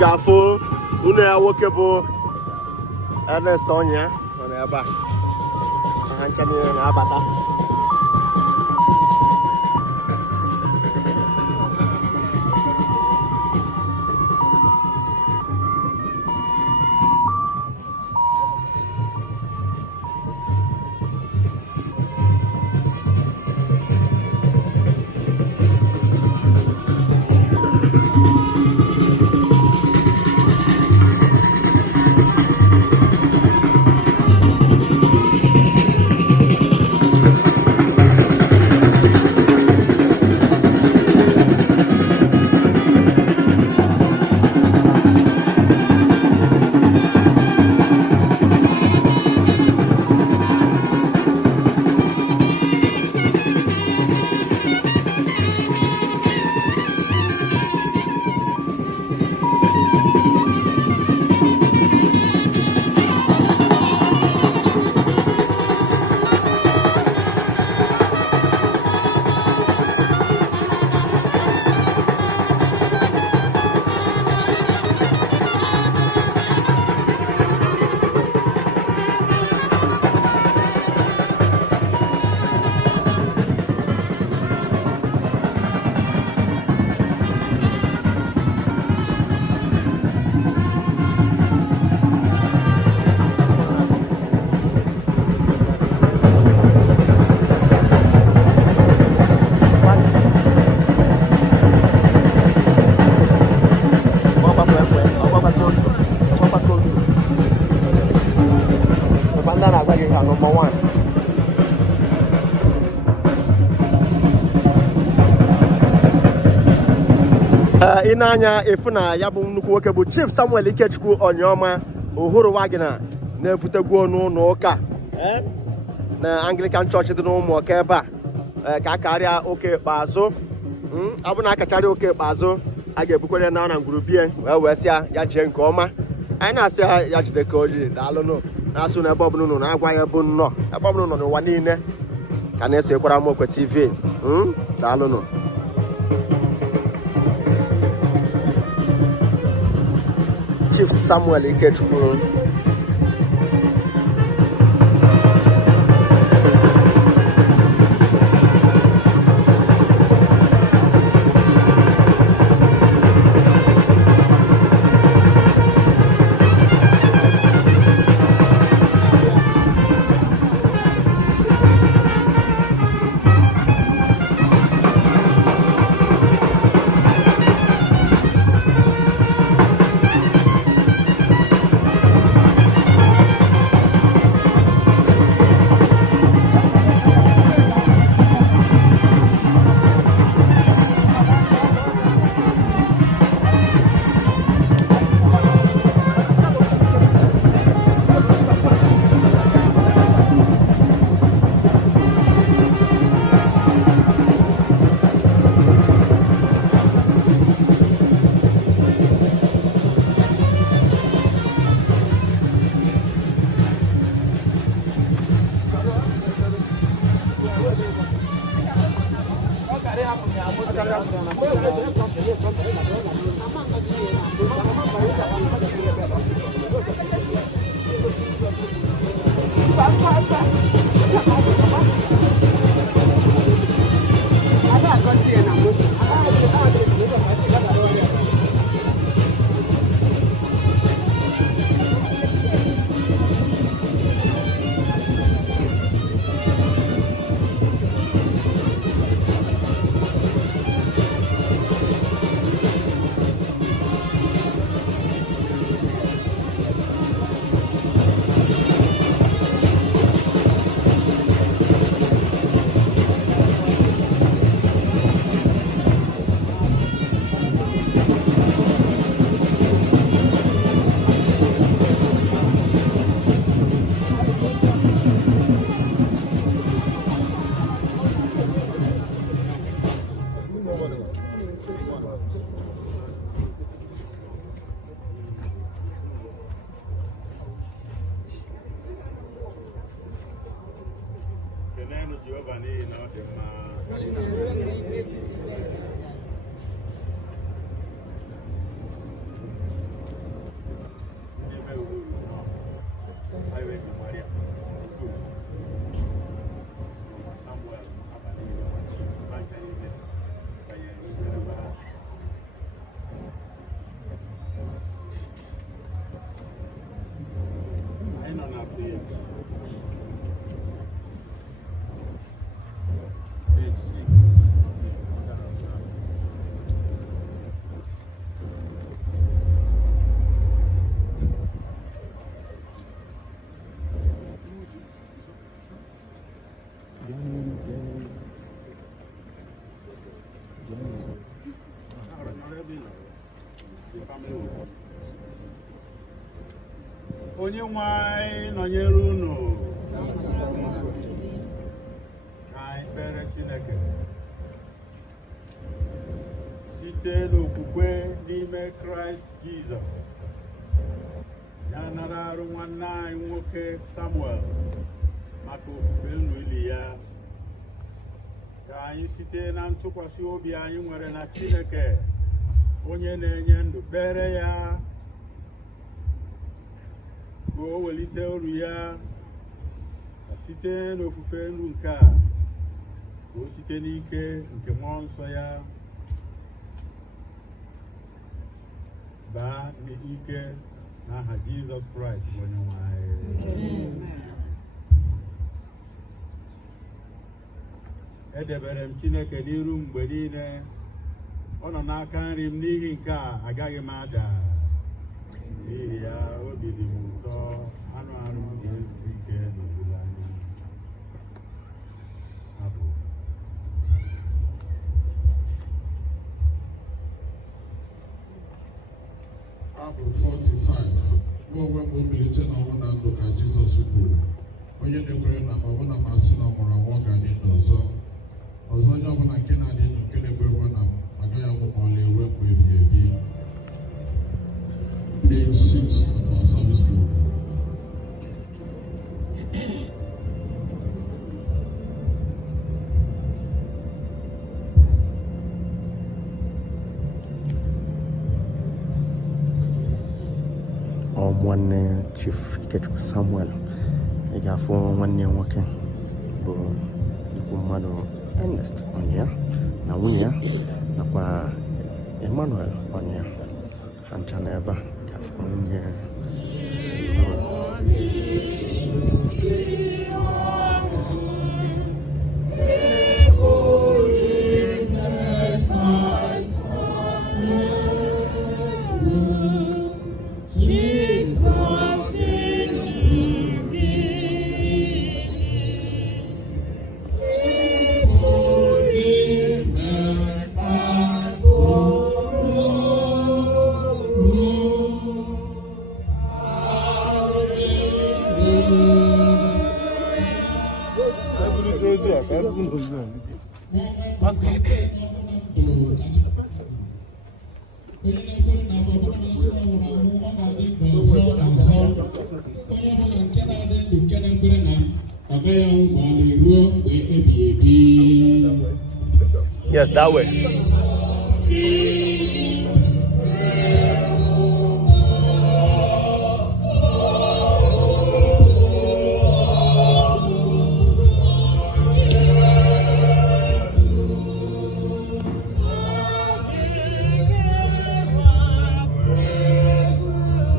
gafo unu ya nwoke bụ Ernest Onya nọ ebe a ha ncha niile na-abata number one. Inanya efuna ya bụ nnukwu nwoke bụ Chief Samuel Ikechukwu Onyoma Uhuru Wagina na-efutegwu n'ụlọ ụka na Anglican Church dị n'Ụmụọka ebe a ka akarịa oke ikpeazụ abụ na akacharị oke ikpeazụ a ga-ebukwere na ngwurubie wee sịa ya jee nke ọma anyị na-asị ya jide ka oji daalụnụ na-asụ n'ebe ọbụla ụnụ na-agwa ya bụ nnọọ ebe ọbụla ụnọ n'ụwa niile ka na-esokwara Amaokwe TV daalụnụ. Chief Samuel Ikechukwu onye nwanyị nọnyere unu ka anyị kpere Chineke site n'okwukwe n'ime Kraịst Jizọs ya nara arụ nwanne anyị nwoke Samuel maka ofufe nru ili ya ka anyị site na ntụkwasị obi anyị nwere na Chineke onye na-enye ndụ kpere ya ka o welite uru ya site n'ofufe nru nke a ka o site n'ike nke mmụọ nsọ ya baa n'ike n'aha Jizọs Kraịst bụ onye nwe anyị. Edebere m Chineke n'iru mgbe niile, ọ nọ n'aka nri m, n'ihi nke a agaghị m ada. N'ihi ya obi dị m ụtọ, anụ arụ m ga-ezu ike n'olileanya. Abụ Abụ 45 mụ onwe m mbilite n'ọnwụ na ndụ ka Jizọs kwuru, onye na-ekwere na ọ bụla masị na ọ nwụrụ anwụ ọ ga-adị ndụ ọzọ. Onye ọbụla nke na-adị ndụ nke na-ekwerekwa na m agaghị anwụ ma ọlị ruo mgbe ebighị ebi. Page 6 of our service book. Nwanne Chief Ikechukwu Samuel, ị ga-afụ nwanne nwoke bụ ikwu mmadụ Ernest Onya na nwunye ya nakwa Emmanuel Onya, ha ncha na ebe a ga-afụ nwunye Yes, that way.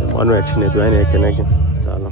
Emmanuel Chinedu, anyị na-ekene gị. Daalụ.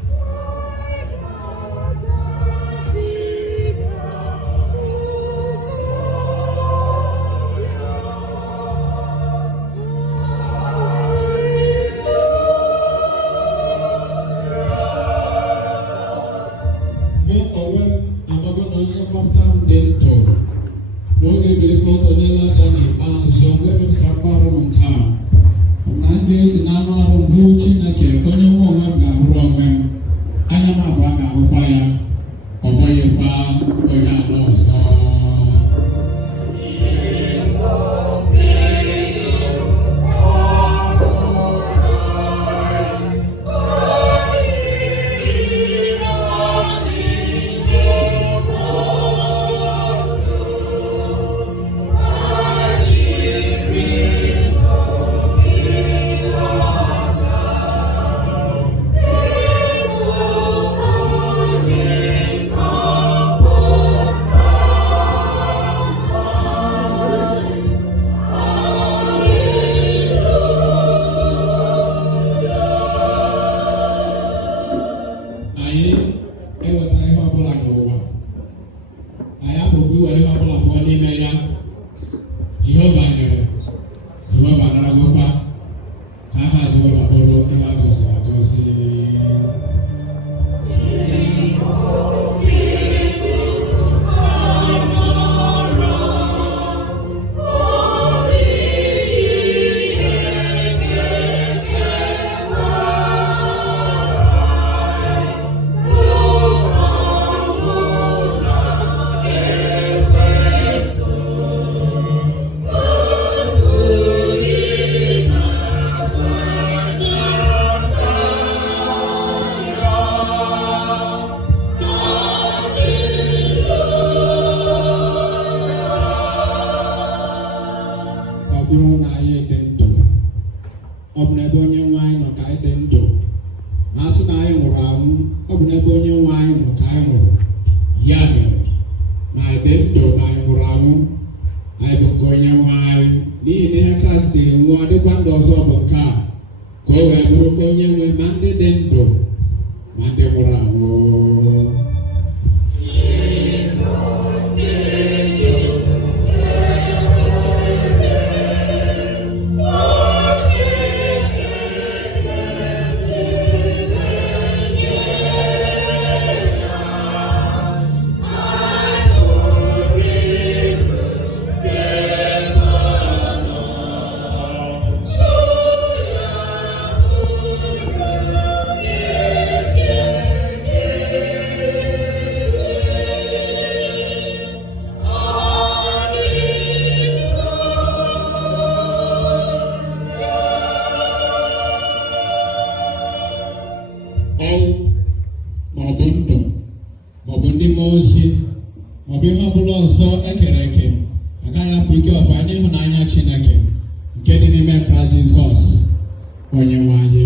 na anyị dị ndụ ọ bụ n'ebe onye nwe anyị nọ ka anyị dị ndụ ma a sị na anyị nwụrụ anwụ ọ bụ n'ebe onye nwe anyị nọ ka anyị nwụrụ ya mere ma anyị dị ndụ ma anyị nwụrụ anwụ anyị bụ nke onye nwe anyị n'ihi na ihe Kraịst ga-enwu ọ dịkwa ndụ ọzọ bụ nke a ka o wee bụrụ onye nwe ma ndị dị ndụ ma ndị nwụrụ anwụ. Chineke nke dị n'ime Kraịst Jizọs onye nwe anyị.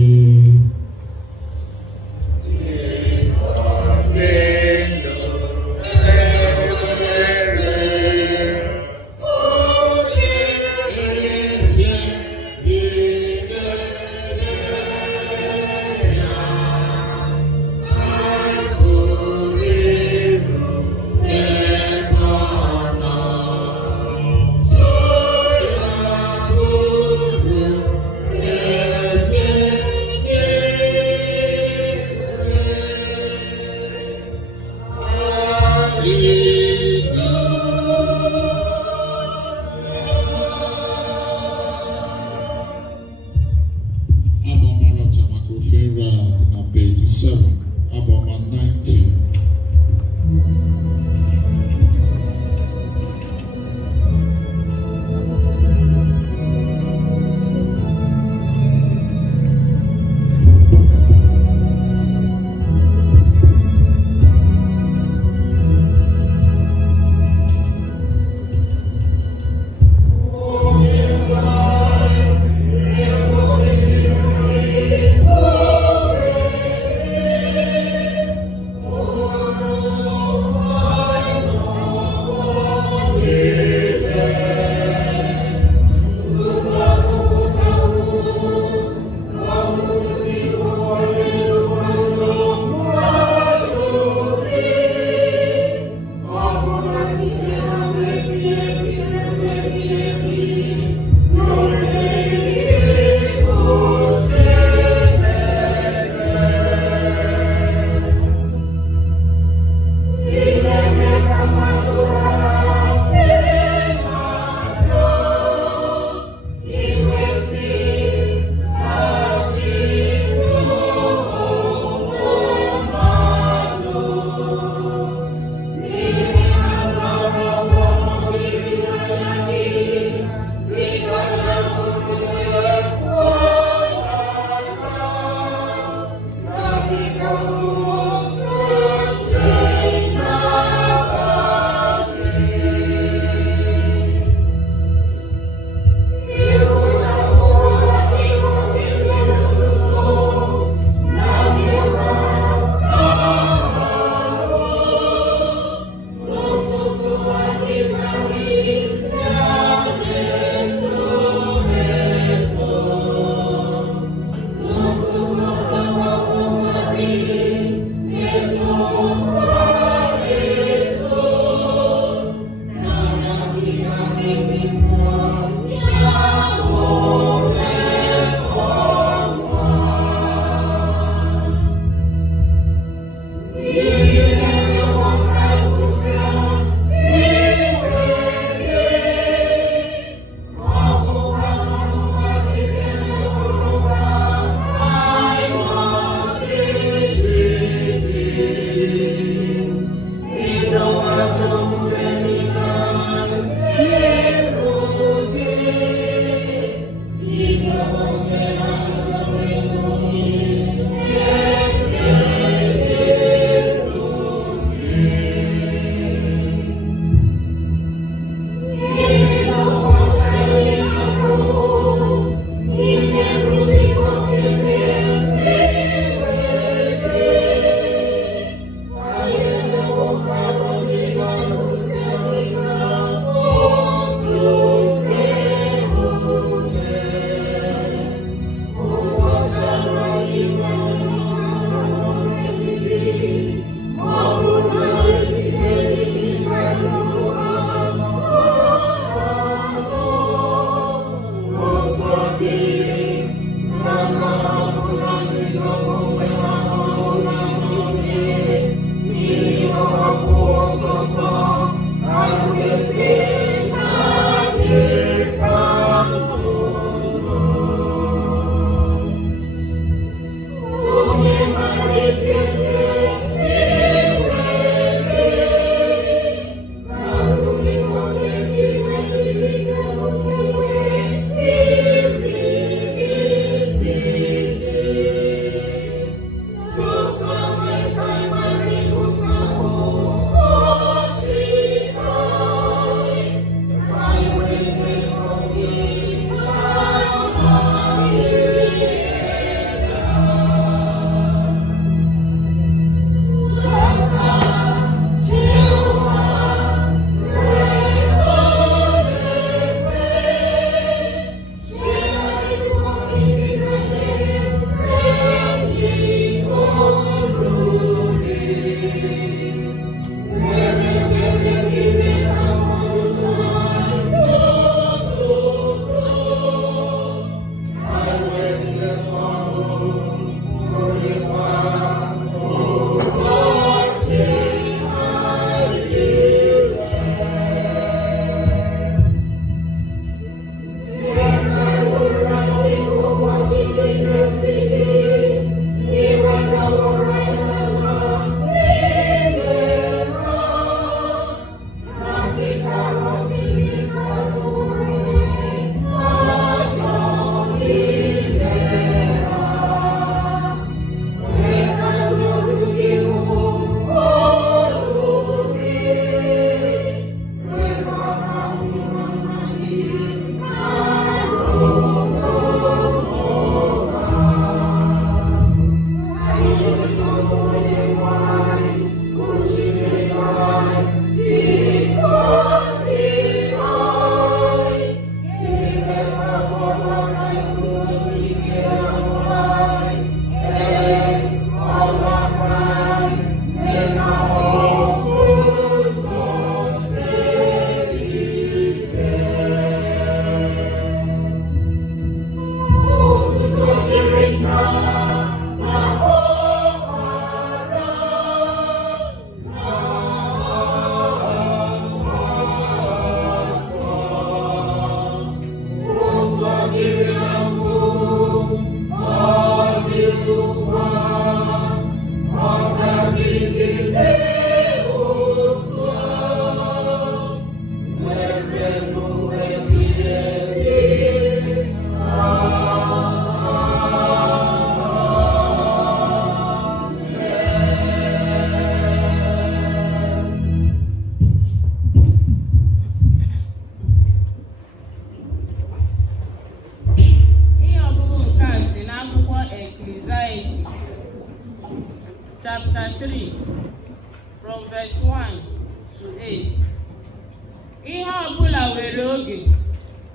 nwere oge,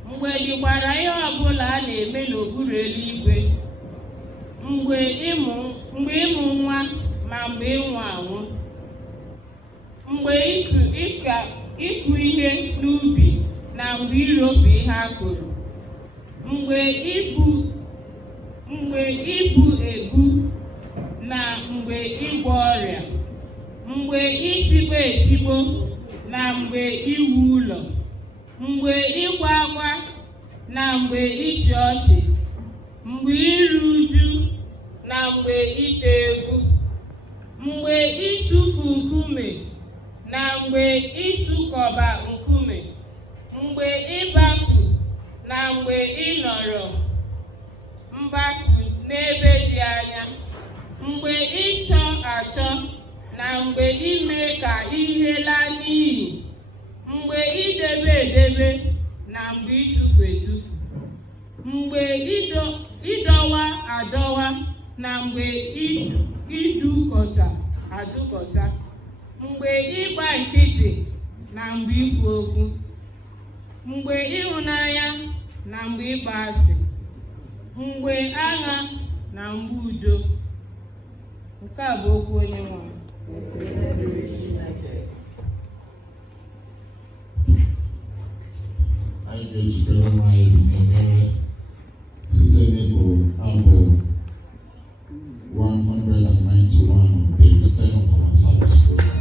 mgbe dịkwara ihe ọbụla a na-eme n'okpuru eluigwe, mgbe ịmụ nwa ma mgbe ịnwụ anwụ, mgbe ịkụ ihe n'ubi na mgbe iropu ihe a kụrụ, mgbe ibu ebu na mgbe ịgwọ ọrịa, mgbe itigbo etigbo na mgbe iwu ụlọ, mgbe ịkwa akwa na mgbe ịchị ọchị, mgbe iru uju na mgbe ite egwu, mgbe ịtụfu nkume na mgbe ịtụkọba nkume, mgbe ịbakụ na mgbe ịnọrọ mgbakụ n'ebe dị anya, mgbe ịchọ achọ na mgbe ime ka ihe laa n'iyi, mgbe idebe edebe na mgbe ịtụfu etufu, mgbe ịdọwa adọwa na mgbe idukọta adụkọta, mgbe ịgba nkịtị na mgbe ikwu okwu, mgbe ịhụnanya na mgbe ịkpọ asị, mgbe agha na mgbe udo. Nke a bụ okwu Onyenwe anyị. Anyị ga-ejikere onwe anyị n'ekpere site n'ịbụ abụ 191 on page 10 of our service program.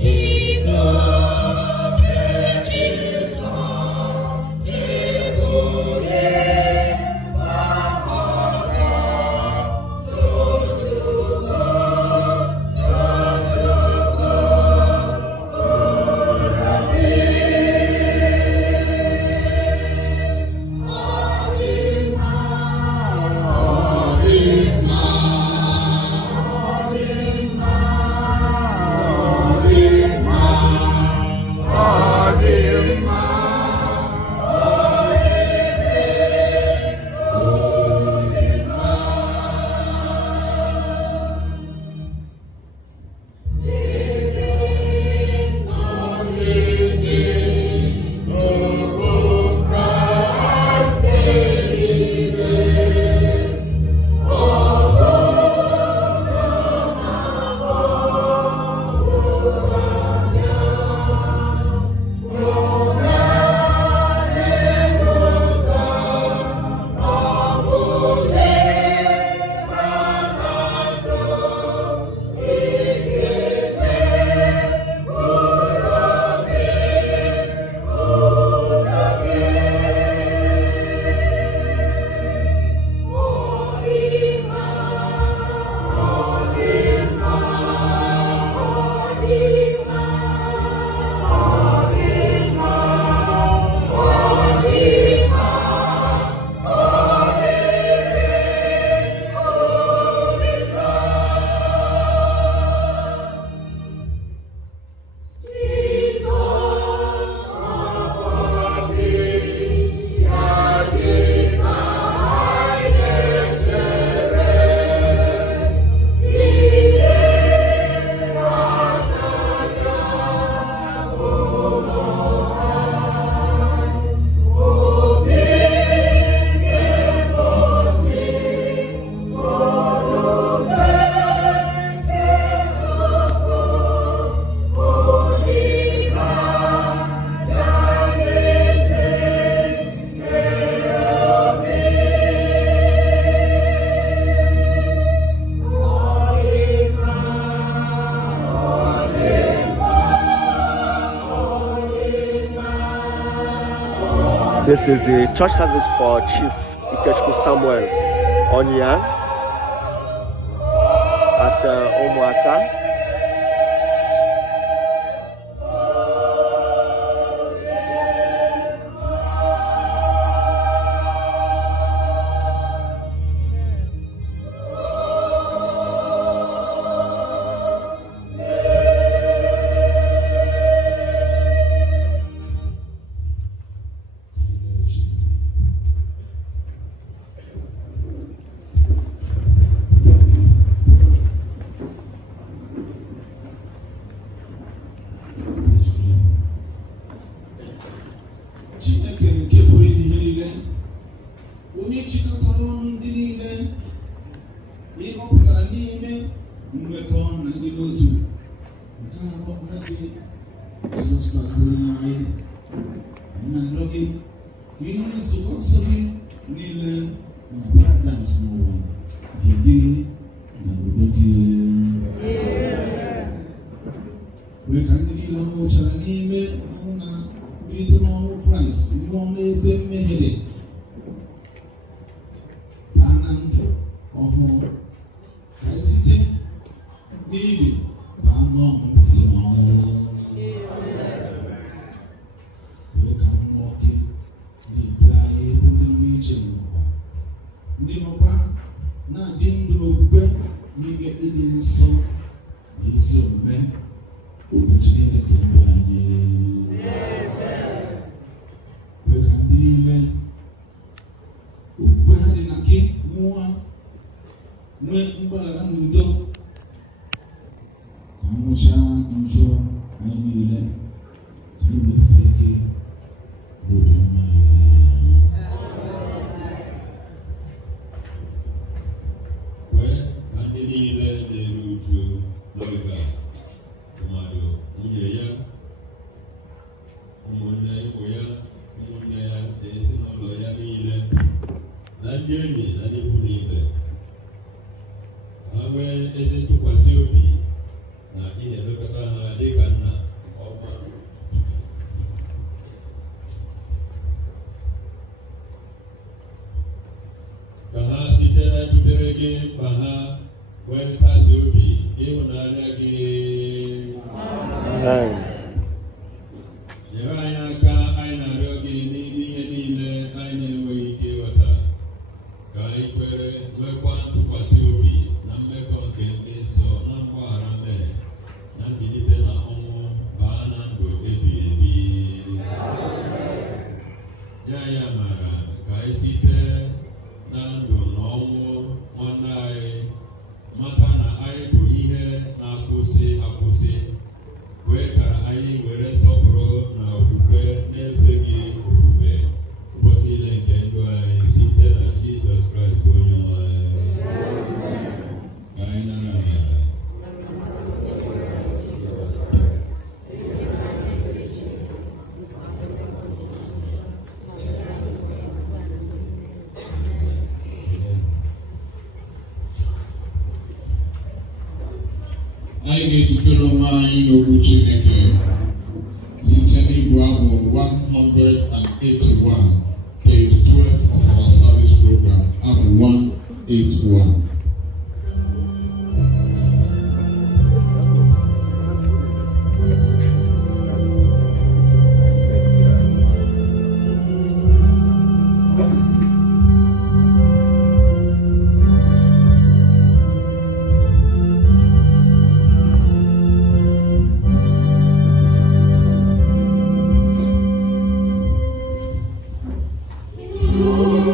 He This is the church service for Chief Ikechukwu Samuel Onya at Umuaka. I get to go on in the Chineke. Sitting Bible 181, page 12 of our service program, Act 181. Oh,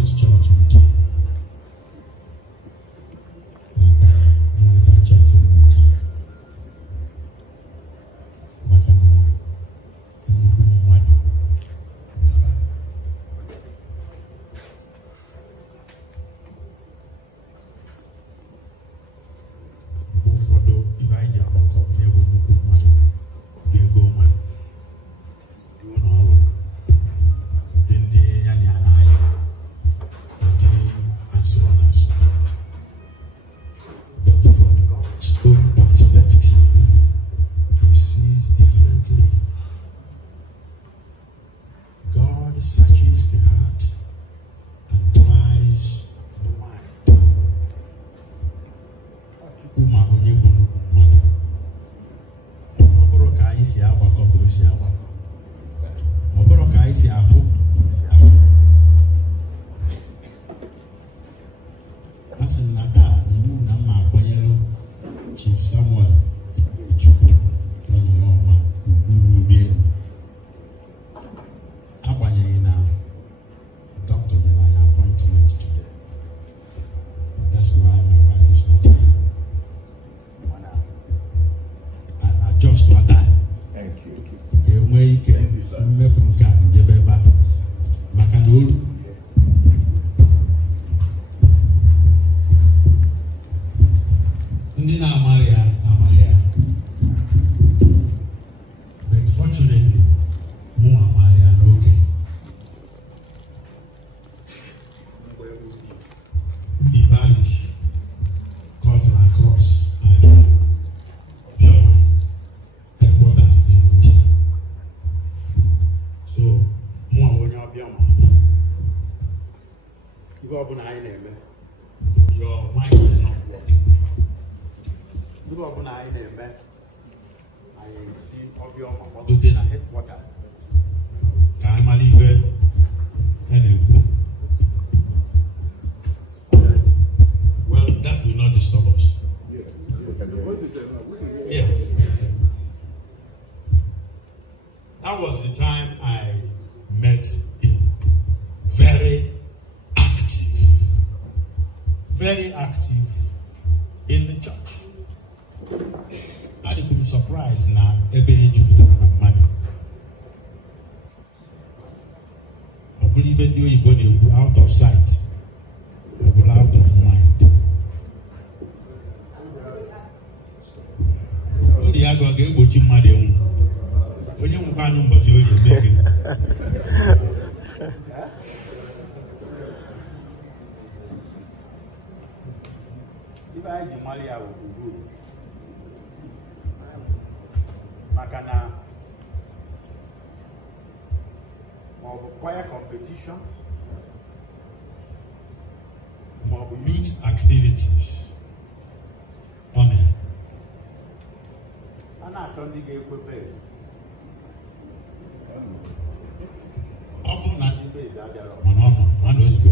Faith Church Muta. Anglican Church Muta. Makana nnukwu mmadụ ndabara. Mgbe ụfọdụ ibe anyị ji agbakọ ihe bụ nnukwu mmadụ ga-ego mmadụ ụlọ ọrụ ụdị ndị ya na ya na-anya ụdị and so on and so forth. But from God's own perspective, He sees differently. God searches the heart and tries the mind. Ụmụ onye bụ mmadụ. Ọ bụrụ ka anyị si agbakọ ka o si agbakọ. Ọ bụrụ ka anyị si afụ afụ. A sị na taa iwu na mma akwanyere Chief Samuel Chukwu onye ọma ugwu rie. Agbanyeghị na doctor nyere anyị appointment today. That's why my wife is not here. I just for time. Ka enwee ike mmefu nke a njebe ebe ahụ maka na olu ndị na-amaghị ya amaghị ya, but fortunately mụ amaghị ya n'oge. Udi parish cut across Abia, Bioma, headquarters dị n'Uti. So mụ onye ọbịa ma ife ọbụla anyị na-eme, your mind is not working. Ife ọbụla anyị na-eme, anyị esi ọbịa ọma gbọdute na headquarters ka anyị mara ife a na-ekwu. Well, that will not disturb us. Yes. That was the time I met him. Very active in the church. I'd been surprised na ebe jupụtara na mmadụ. I believe ndị oyibo na-ekwu out of sight, ọ bụla out of mind. Ndị ya ga-egbochi mmadụ enwu. Onye nwụkwa anụ mbọsị oyi eme gị. Ibe anyị ji mara ya ugwu maka na ma ọ bụ choir competition ma ọ bụ youth activities ọ na a na-achọ ndị ga-ekwepe ọ bụ na ndị be abịara mana ọ nọ mana ozugbo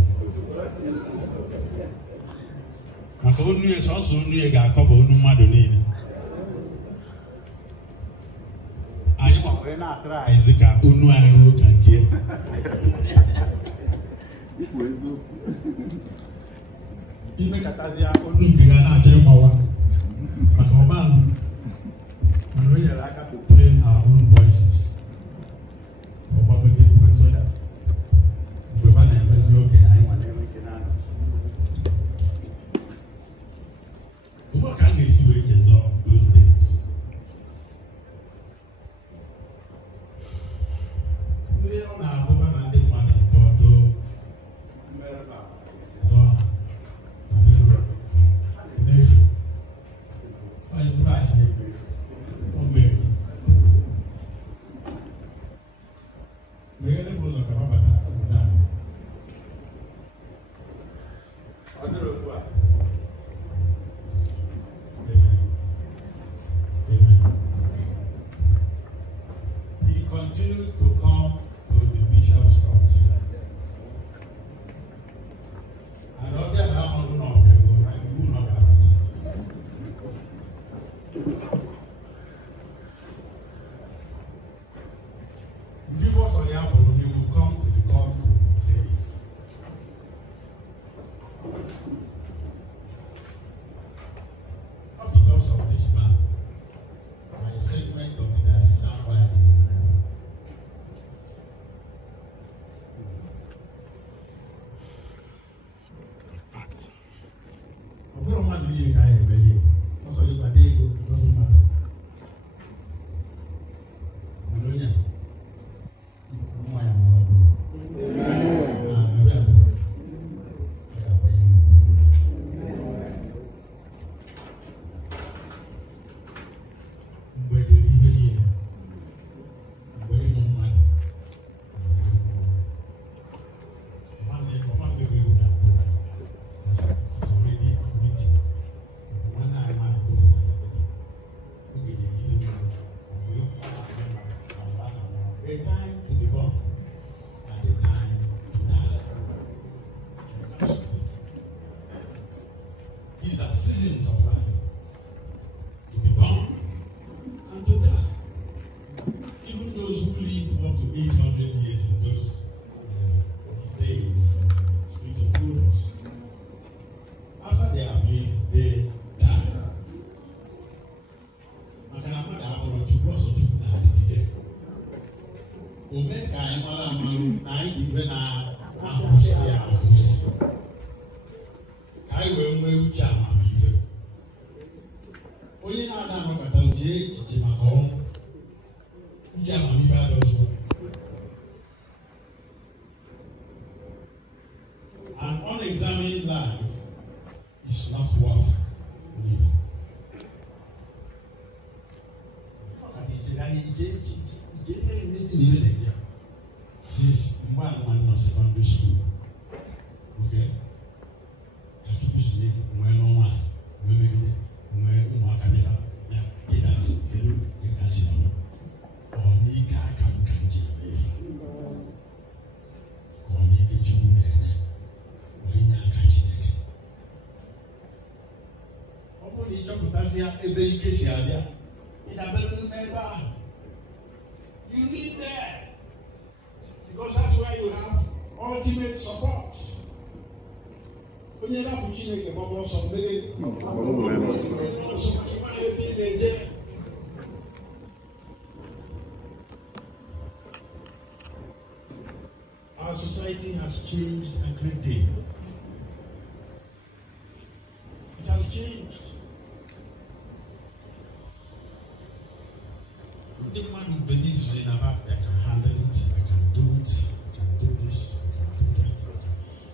maka onu ya sọsọ onu ya ga-akọba onu mmadụ niile. Anyị nwere na-atara anyị ka onu anyị ruo ka nke imekọtazi onu nke ga na-achọ ịgbawa maka ọbanụ mana o nyere aka to train our own voices ka ọ gbagote mgbe mgbe ha na-emezi okenye anyị nwa na-enwe ike na-anọ. Ụgbọ ka a ga-esi wee chezọ those days. Ndị ọ na-abụba na ndị mmadụ nke ọtọ zọ ha na merụ n'efu onye mbachi o mere meghere bụ ụzọ ka ọ bata obodo a. Ọ dịrị otu a. He continued to come to the bishop's house. And all that happened on the go, and he would not have Give us on the apple, he will come to the na anyị bụ ife na-akwụsị akwụsị ka anyị wee nwee uche amamife. Onye na-ada anọkọta uche echiche maka ọnwụ, uche amamife adọzụwa. An unexamined life is not worth living. Since my secondary school, okay, you need that because that's where you have ultimate support. When you're not pushing it, you're also our society has changed a great deal. It has changed. The one who believes in about I can handle it, I can do it, I can do this, I can do that,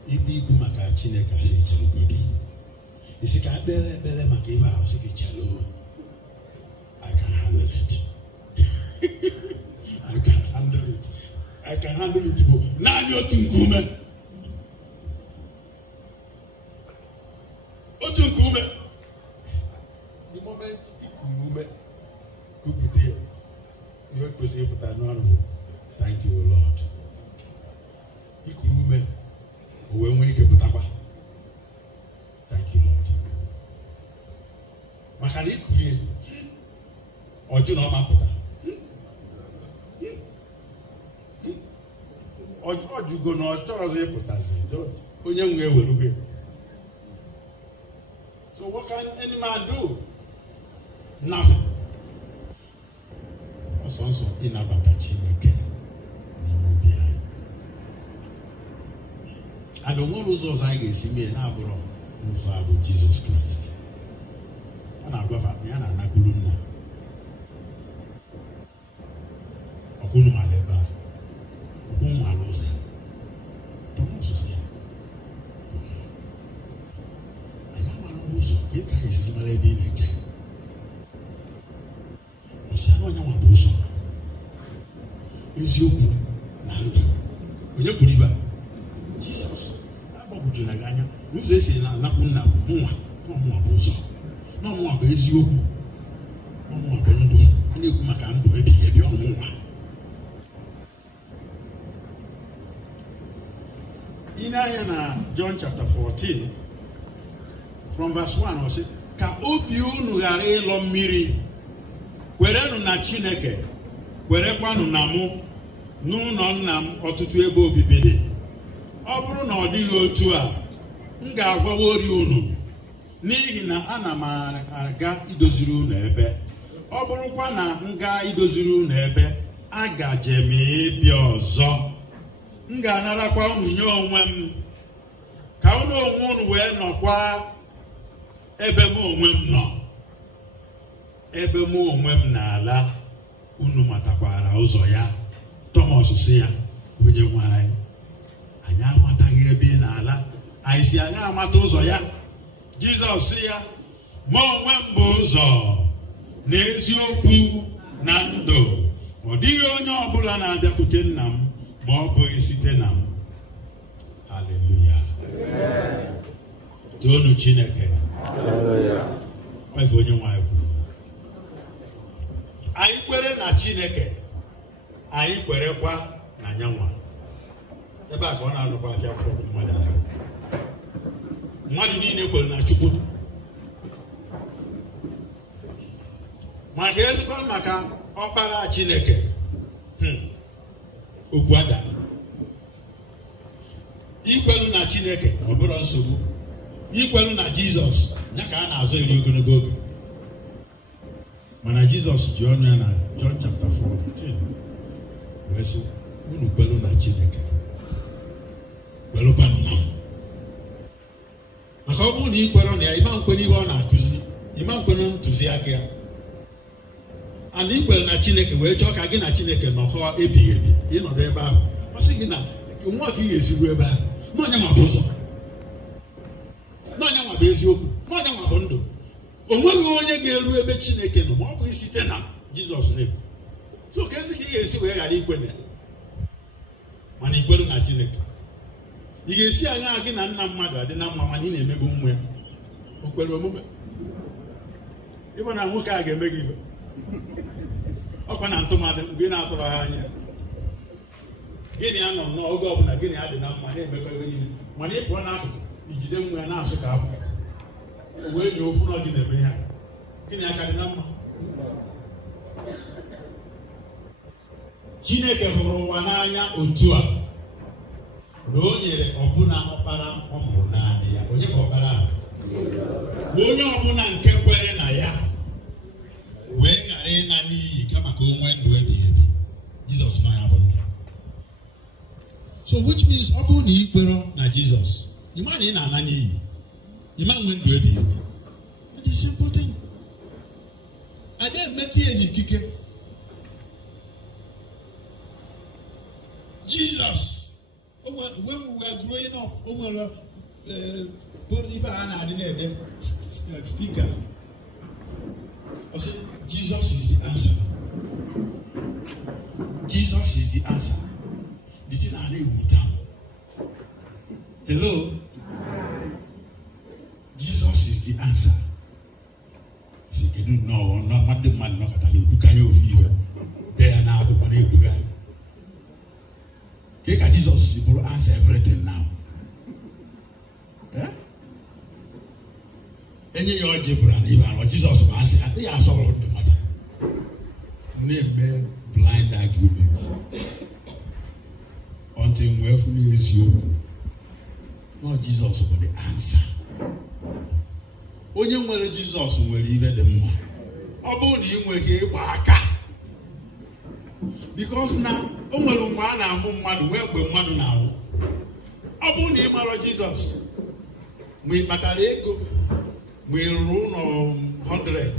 If you maka Chineke asị chelugodi, isi ka bele maka ibe ahụ sị gị chelo, I can handle it. I can handle it. I can handle it. Bụ naanị otu nkume. Otu nkume. The moment nkume kupụta ya. Ihe kwesịrị ịpụta n'ọrụ bụ thank you Lord. Ikuru ume o wee nwee ike pụtakwa thank you Lord. Maka na ikulie ọjụ na ọma pụta. Ọjụgo na ọ chọrọzi ịpụtazi onye nwe ewerugo. So what can any man do? Nothing. Ọsọnsọ ịnabata Chineke n'ime obi anyị. And onwere ụzọ ọzọ anyị ga-esi mee na-abụrụ ụzọ a bụ Jizọs Kraịst. Ọ na-agwafa ya na-anakwuru nna. Ọkwụnụ mara ebe a. Ọkwụnụ mara ụzọ. Tọmọs ya. Anyị amara ụzọ ka ị ka esi mara ebe ị na-eje. Onye nwa bụ ụzọ eziokwu na ndụ. Onye kwuru ibe a? Jizọs agbagwojuru gị anya n'ụzọ esi na-anapụ nna bụ mụnwa bụ ụzọ n'ọmụnwa bụ eziokwu ọmụnwa bụ ndụ. A na-ekwu maka ndụ ebighị ebi ọmụnwa. Ị na-anya na John chapter 14 from verse 1 ọ sị ka obi unu ghara ịlọ mmiri, kwerenụ na Chineke, kwerekwanụ na mụ. N'ụlọ nna m ọtụtụ ebe obibi dị. Ọ bụrụ na ọ dịghị otu a, m ga-agwawori unu, n'ihi na ana m aga idoziri unu ebe. Ọ bụrụkwa na m gaa idoziri unu ebe, agaje m ịbịa ọzọ. M ga-anarakwa unu nye onwe m, ka unu onwe unu wee nọkwa ebe m onwe m nọ. Ebe mụ onwe m na-ala, unu matakwara ụzọ ya. Tọmọs sị ya, onye nwe anyị amataghị ebe ị na-ala, anyị si anyị amata ụzọ ya. Jizọs sị ya, ma onwe m bụ ụzọ na eziokwu na ndụ. Ọ dịghị onye ọbụla na-abịakwute nna m ma ọ bụghị site na m. Haleluya. Toonu Chineke. Ọ bụ onye nwe anyị. Anyị kwere na Chineke, anyị kwerekwa na nyanwa. Ebe a ka ọ na-alụkwa afịa ụfọdụ mmadụ ahụ. Mmadụ niile kwere na Chukwu. Maka ezikwa maka ọkpara Chineke. Okwu ada. Ikwelu na Chineke ọ bụrụ nsogbu. Ikwelu na Jizọs ya ka a na-azọ iri ogologo oge. Mana Jizọs ji ọnụ ya na John chapter 14 wee sị unu kwelu na Chineke bụrụ na ị kwere na ya ịma nkwe n'ihe ọ na-akụzi ịma nkwe na ntụziaka ya ana ị kwere na Chineke wee chọọ ka gị na Chineke nọkọ ebighị ebi ka ị nọdụ ebe ahụ ọ sị gị na nwa ka ị ga-esigbu ebe ahụ n'ọnya nwa bụ ụzọ n'ọnya nwa bụ eziokwu n'ọnya nwa bụ ndụ o nweghị onye ga-eru ebe Chineke nọ ma ọ bụ site na Jizọs n'ebu so ka ezi ka ị ga-esi wee ghara ikwe na ya mana ikwere na Chineke ị ga-esi anya gị na nna mmadụ adị na mma mana ị na-emebu nwa ya o kwere omume ịma na nwoke a ga-eme gị ife ọkwa na ntụmadị mgbe ị na-atụrụ ha anya gịnị ya nọ n'oge ọbụla gịnị ya dị na mma na-emekọ ihe niile mana ị pụọ n'akụkụ ijide nwa ya na-asụ ka abụ wee nye ofu nọ gị na-eme ya gịnị aka dị na mma Chineke hụrụ ụwa n'anya otu a na o nyere ọbụna ọkpara ọ mụrụ naanị ya onye bụ ọkpara ahụ ma onye ọbụla nke kwere na ya wee ghara ịna n'iyi kama ka o nwee ndụ ebighị ebi Jizọs nọ ya bụ ndụ so which means ọ bụrụ na ị kwere na Jizọs ịma na ị na-ana n'iyi ịma nwee ndụ ebighị ebi it is simple thing ada emetụ ya n'ikike Jesus when we were growing up o nwere ife a na-adị na-ede sticker I said, Jesus is the answer. Jesus is the answer. The thing I need down. Hello? Jesus is the answer. I said, you know, not the man, not that you can you there now, but you can. Jesus will answer everything now. Yeah? Any your Gibran, even what Jesus will answer, they are solved the matter. Name blind argument. Until we fully is you. Not Jesus but the answer. Only when Jesus will even the more. About him will give waka. Because now, o nwere mgbe a na-amụ mmadụ wee mgbe mmadụ na-anwụ ọ bụrụ na ị mara Jizọs mgbe ị kpatara ego mgbe ị rụrụ ụlọ 100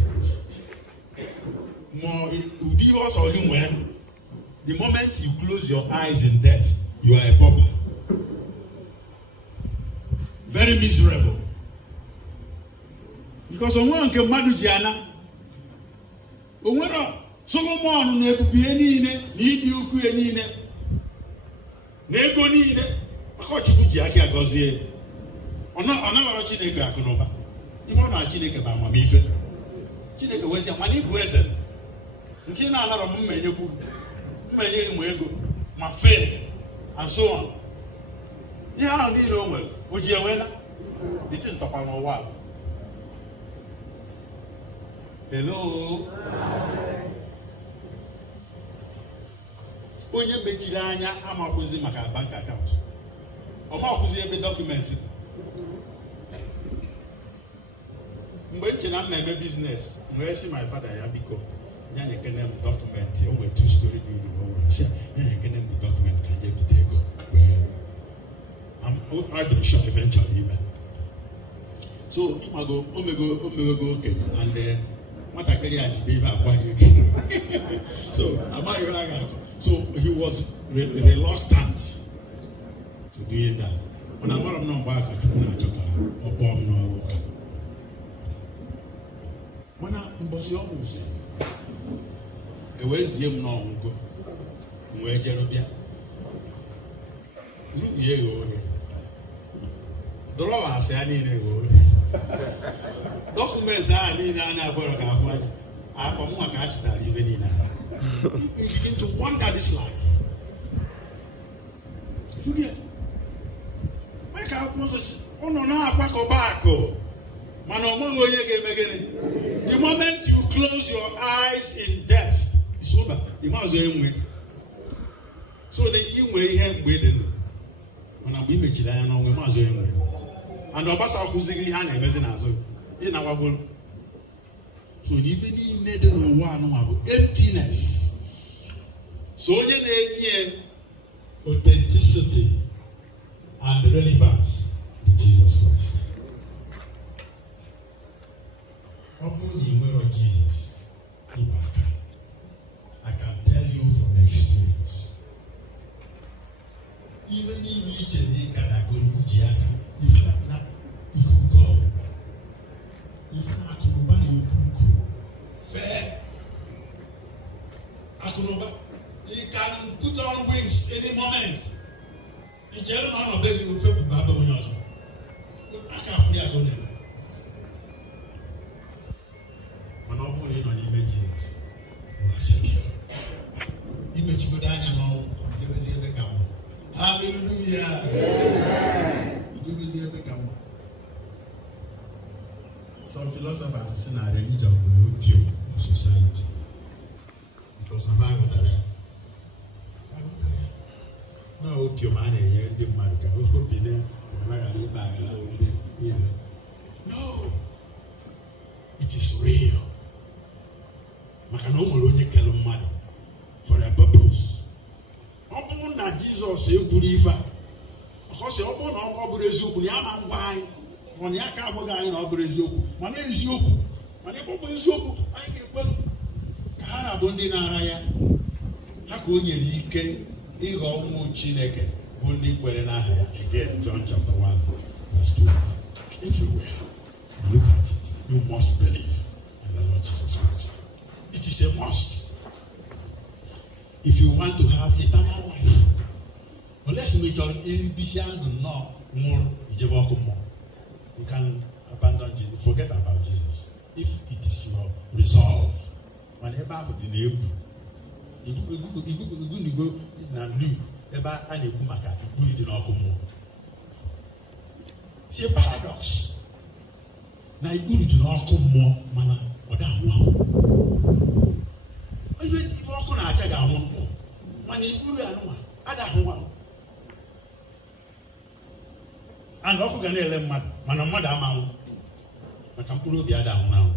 ma ụdị ihe ọsọ gị nwee the moment you close your eyes in death you are a pauper very miserable because onwe nke mmadụ ji ana onwere Solomon na-ebubi ihe niile na ịdị ukwu ihe niile na ego niile maka Chukwu ji aka agọzie ọ na-amara Chineke akụ na ụba ihe ọ na Chineke bụ amamife Chineke wee sị mana ịbụ eze nke na-anara m mmenye gị ma ego ma fee and so on ihe ahụ niile o nwere o ji enwe na dịtị ntọkwa n'ụwa hello onye mechiri anya amakwụzi maka bank account ọ makwụzi ebe documents mgbe nche na mma eme business wee si my father ya biko ya nyekene m document o nwere 2-story building o nwere si ya nyekene m the document ka je bite ego I do sure eventually ime so ịmago omego okenye and nwatakịrị a jide ibe akwa ego so amaghị ihe a ga-akọ. So he was reluctant to doing that. When I want to know about a bomb no work. When I was almost a ways him no go. Where Jerobia look here. The law has said I need a go. Documents I need an hour. I'm a catch that even in you begin to wonder this life. You get make out Moses, oh no, back. Man, the moment you close your eyes in death, it's over. You must way. So the way have waited. When I be Michigan, we must way. And Obasa Kuzigi Han and Mesenazo in our world. So even in the one emptiness. So you authenticity and relevance to Jesus Christ. of Jesus, I can tell you from experience. Even if you can go if not, you could go. If not, you could fair. Akunoba, he can put on wings any moment. In general, no baby will fail Baba Munyaso. I can't free a good name. When I'm born in on image Jesus, you are secure. Image go down and all, you will see the camera. Hallelujah. You will see the camera. Some philosophers say that religion will opium of society. Because I'm not there. No opium man, the Marca, no, it is real. For a purpose. Open na Jesus, you believe. Because you open up Brezu, Yaman by on Yakaboga in Brezu. Money is you. Money is you. I get well. Kana Bundina Raya. Hakunya Like, Ego Chineke, Bundi Kwerenahaya. Again, John chapter 1, verse 12. Everywhere, look at it. You must believe in the Lord Jesus Christ. It is a must. If you want to have eternal life, unless you can abandon Jesus, forget about Jesus. If it is your resolve, whenever the name you go and Luke, it's a paradox. Now you do not come more, mana, or that wow. Even if I can't check out one more, money you do other one. And often can let man, mother amount. I can put the other one now.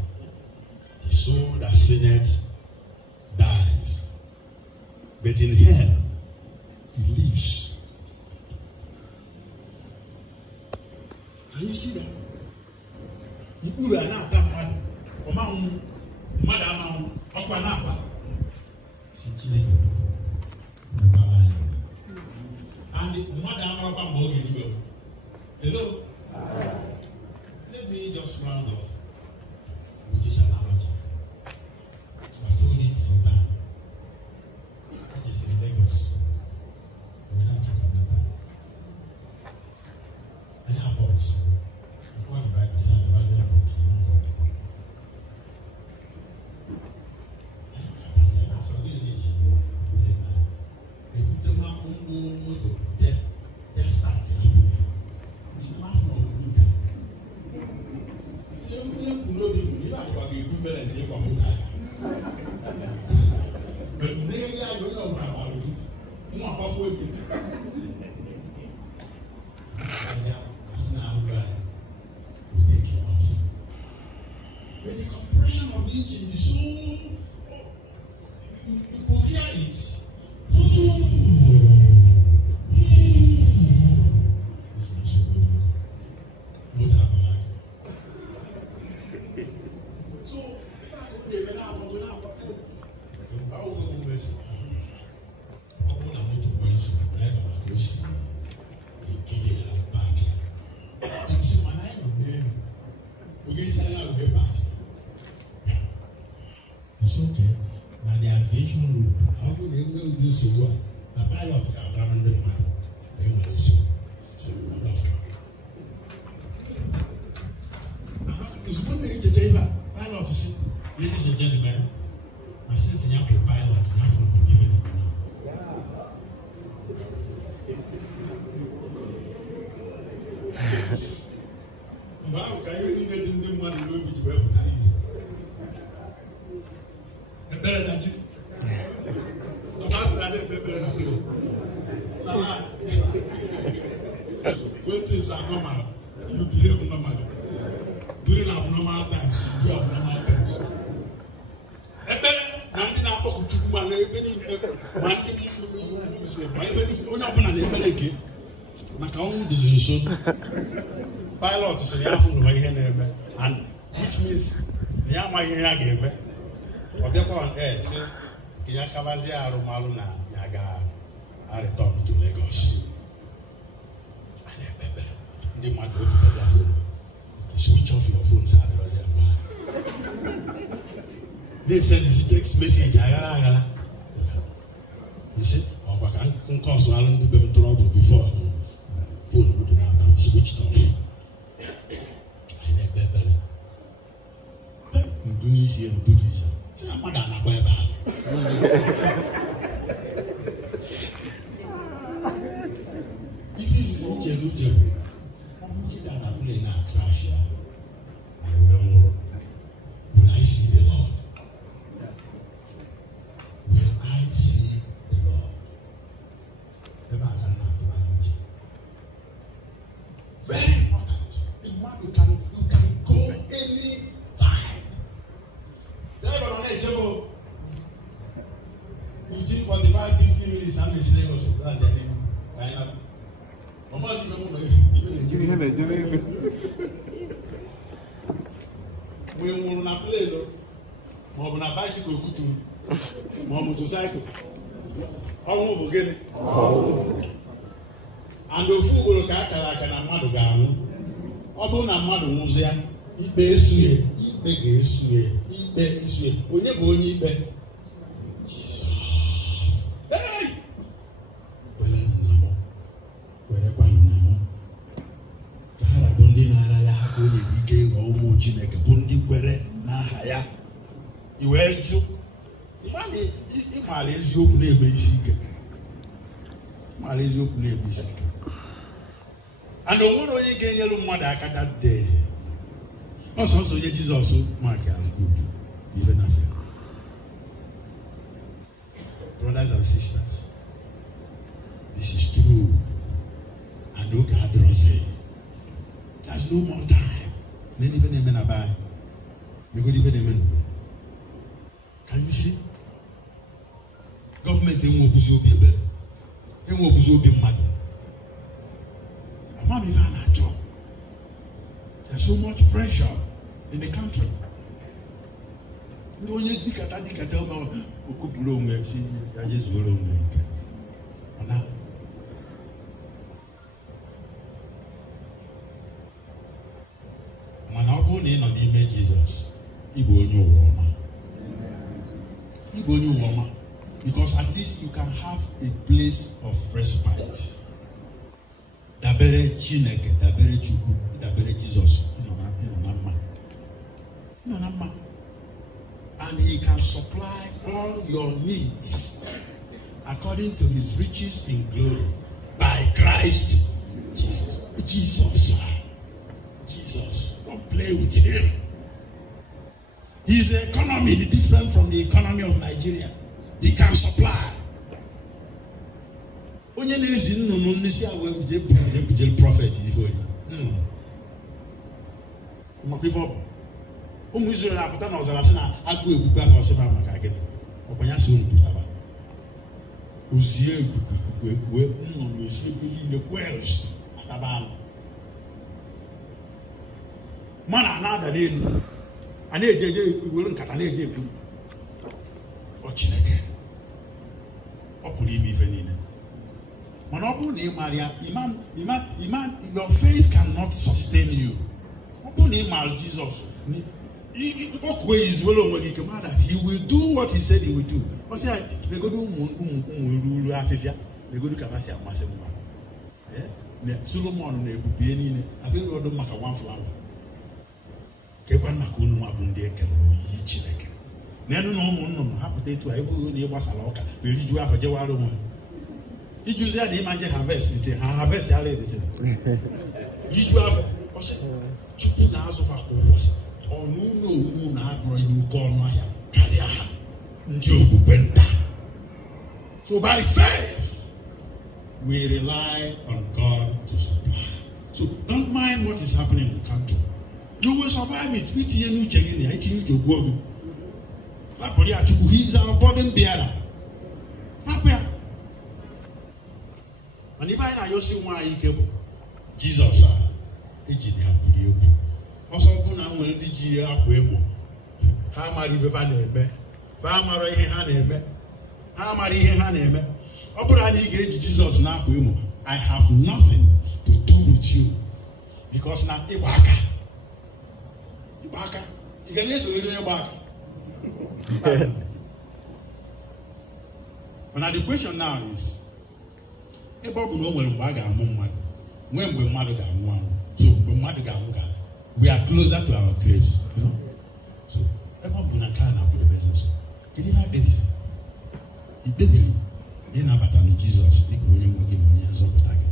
The soul that sinneth dies, but in hell it lives. Can you see that? You are not that man, or madam, or Panapa. And madam, hello? Let me just round off with this analogy. I've told it sometime. That is in Lagos. We're not talking about that. I have boys. I'm going right beside the Raja boys. That's what it is. If you don't motor, they're starting. It's not from the same way you know the like what you prefer and take on the but maybe I don't know about it. You know about it. As now we take it off. But the compression of the engine is so you could hear it. It's not so good. What happened? So, if I go there, I'm going to it's okay. Now the aviation rule, how would they know this so well? The pilot can run the money. They will so wonderful. It's one day to tell you pilot to see, ladies and gentlemen, I said to you pilot, you have to believe in it. Wow, can you even get in the money to be able to the better than you. The master that is better than you. When things are normal, you behave normally. During abnormal times, you do abnormal things. Pilot is and which means na ya amaghị ihe ya ga-eme. Ọ bịakwa on air sị ka ya kabazie arụmalụ na ya ga-return to Lagos. Ndị mmadụ obigazi phone. Switch off your phones adịrọzi ebe a. They-send this text message aghara. You see, ọgwa ka nke ọsụ alụ ndị be m trouble before phone would not switched off. Anyị na-ekpe ekpere. Ndụ n'isi ya ndụ n'isi ya. Sị na mmadụ anakwa ebe ahụ. Ife izizi uche n'uche bụ ọ bụ nkịta na plane na crash ya. Anyị wee nwụrụ. Will I see the Lord? Will I see the Lord? Ebe a ka na-atụrụ anyị uche. Very important. You can go any time. Driver on a table. 15, 45, 50 minutes. I'm just Lagos. We will not play though. Ma ọ bụ na bicycle kutu, ma motorcycle. Ọnwụ bụ gịnị? And ofu ugboro ka akara aka na mmadụ ga-anwụ. Ọ bụrụ na mmadụ nwụzịa, ikpe esue, ikpe ga-esue, ikpe esue. Onye bụ onye ikpe? Jizọs. Hey! Were nna m, werekwa nna m. Ka ha rabụ ndị na-ara ya hapụ onye gị ike ịghọ ụmụ Chineke bụ ndị kwere n'aha ya. I wee jụ, ịmara eziokwu na-eme isi ike. Ịmara eziokwu na-eme isi ike. And o nwere onye ga-enyere mmadụ aka that day. Ọsọsọ onye Jizọs maka good. Even after. Brothers and sisters, this is true. And no God say, there's no more time. Then even a man abide. You could even a man. Can you see? Government ain't going to be better. Ain't going to be mad. I'm not even at job. There's so much pressure in the country. No, you dikata about okupulo me si ya Jesu lo me ike. Ona. Mana ọ bụrụ na ị nọ n'ime Jizọs, ị bụ onye ụwa ọma. Ị bụ onye ụwa ọma. Because at least you can have a place of respite. Dabere Chineke, dabere Chukwu, dabere Jizọs. Ị nọ na mma. And he can supply all your needs according to his riches in glory by Christ Jesus. Jesus. Don't play with him. His economy is different from the economy of Nigeria. He can supply. Onye na-ezi nnụnụ n'isi awe bujel prophet ifo. Ụmụ Israel na-apụta na ọzara sị na agụ egbukwe afọ ọsọba maka gịnị. Ọkwanya si unu pụtaba. Ozie ikuku ekwe nnụnụ esi ebe niile kwels ataba anụ. Mana na-ada n'elu. A na-eje iwere nkata na-eje ekwu. Ọ Chineke. Ọ pụrụ ime ife niile. Mana ọ bụrụ na ị mara ya, iman, your faith cannot sustain you. Ọ bụrụ na ị mara Jizọs, that he will do what he said he will do. But say, they go do Africa, they go to Kabasi and Masemba. Solomon ne Bubieni, a very old maka one flower. Kepan Makun Mabunde can be Chilek. Nano no happen to Abu near Wasaloka, will you have a Jawaro? Did you say the imagine harvest? It harvest early. Did you have chicken house of our or no, na you call my Kaliaha. So by faith, we rely on God to supply. So don't mind what is happening in the country. You will survive it. He is our burden bearer. And if I see why he came, Jesus, ọsọ bụ na nwere ndị ji ihe akwa emo ha amaghị ibe ha na-eme ha amara ihe ha na-eme ha amara ihe ha na-eme ọ bụrụ na ị ga-eji Jizọs na akwa emo I have nothing to do with you because na ịgba aka ị ga na-esoghere onye gba aka. But the question now is ebe ọ bụ na o nwere mgbe a ga-amụ mmadụ nwee mgbe mmadụ ga-anwụ anwụ so mgbe mmadụ ga-anwụ ga we are closer to our grace, you know. So ebe ọ bụ na nke a na-abụ the business kedu ihe adịghị ikpebiri ị na-abata na Jizọs dịka onye nwe gị na onye nzọpụta gị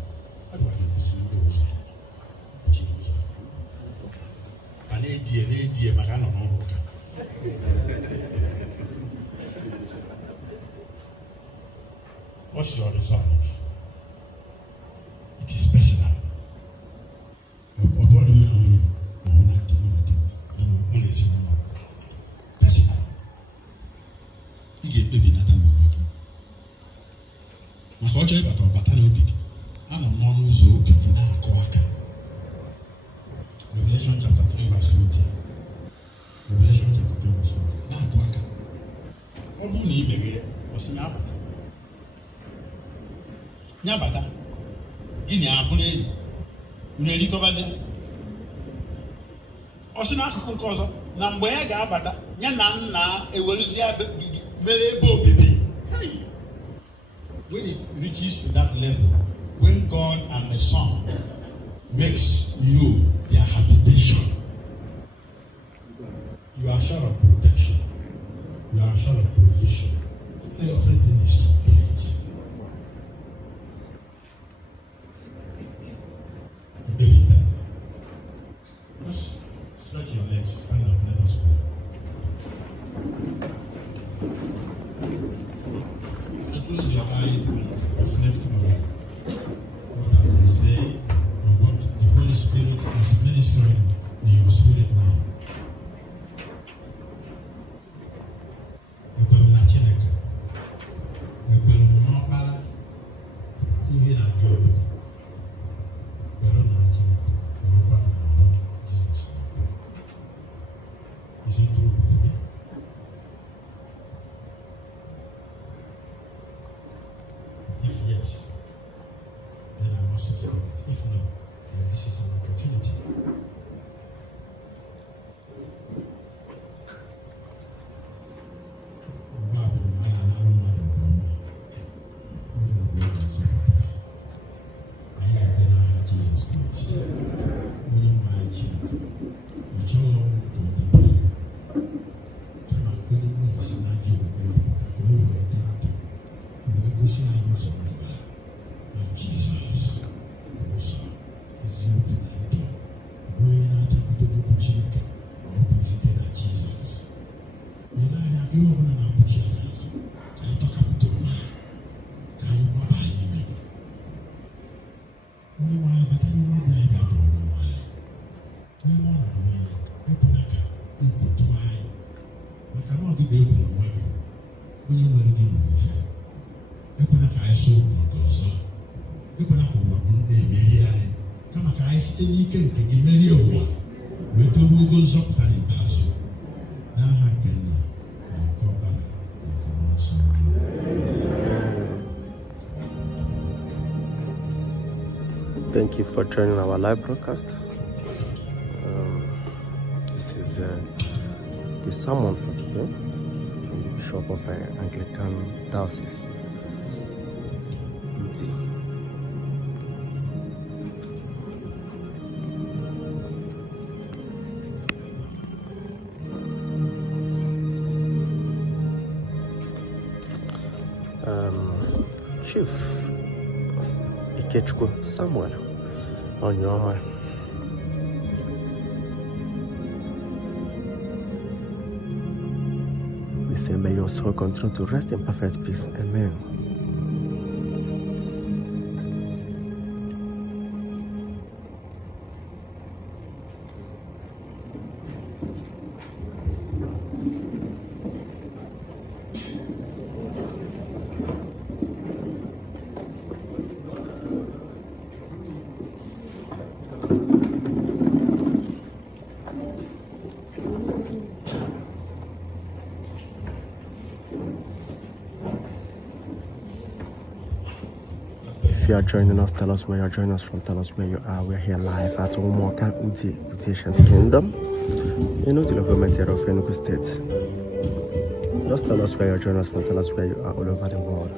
adịwa gị kwụsị ndị ụzọ ka na-edie maka anọ n'ụlọ ụka. What's your result? It is personal. Personal. Ị ga-ekpebi nata na obi gị. Maka ọjọọ ịbata ọbata na obi gị. Anọ m n'ọnụ ụzọ obi gị na-akụ aka. Revelation chapter 3 verse 20. Revelation chapter 3 verse 20. Na-akụ aka. Ọ bụrụ na ị meghe ọ sị na abata. Nyabata gịnị abụrụ enyi unu erikọbazi ọ sị n'akụkụ nke ọzọ na mgbe ya ga-abata ya na nna eweruzie mere ebe obibi. When it reaches to that level, when God and the Son makes you their habitation, you are sure of protection, you are sure of provision, everything is complete. Just stretch your legs, stand up, let us pray. Close your eyes and reflect on what I will say and what the Holy Spirit is ministering in your spirit now. Is it true with me? If yes, then I must accept it. If no, then this is an opportunity. Jesus Christ. Only my Jesus. Thank you for joining our live broadcast. This is the sermon for today from the Bishop of Anglican Diocese. Chief Ikechukwu Samuel Onyoma. We say, may your soul continue to rest in perfect peace. Amen. are joining us, tell us where you're joining us from, tell us where you are. We're here live at Umuoka Uti Ancient Kingdom in the local government area of Enugu State. Just tell us where you're joining us from, tell us where you are all over the world.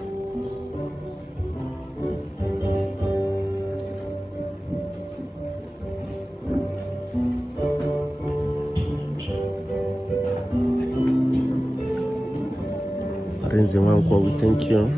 We thank you.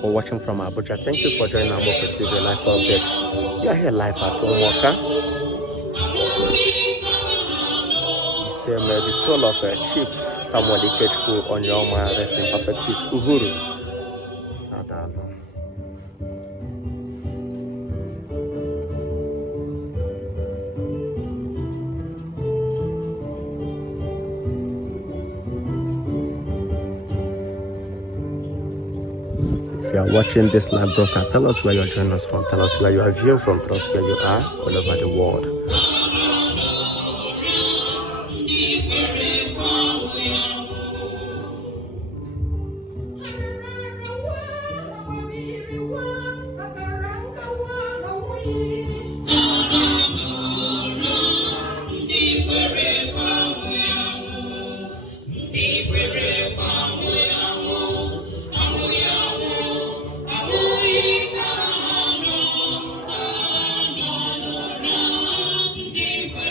For watching from Abuja. Thank you for joining our Moka TV live update. We are here live at Umuoka. May the soul of Chief Samuel Ikechukwu Onyeoma rest in perfect peace. Uhuru. If you are watching this live broadcast, tell us where you're joining us from, tell us where you are viewing from, tell us where you are all over the world. Igwe,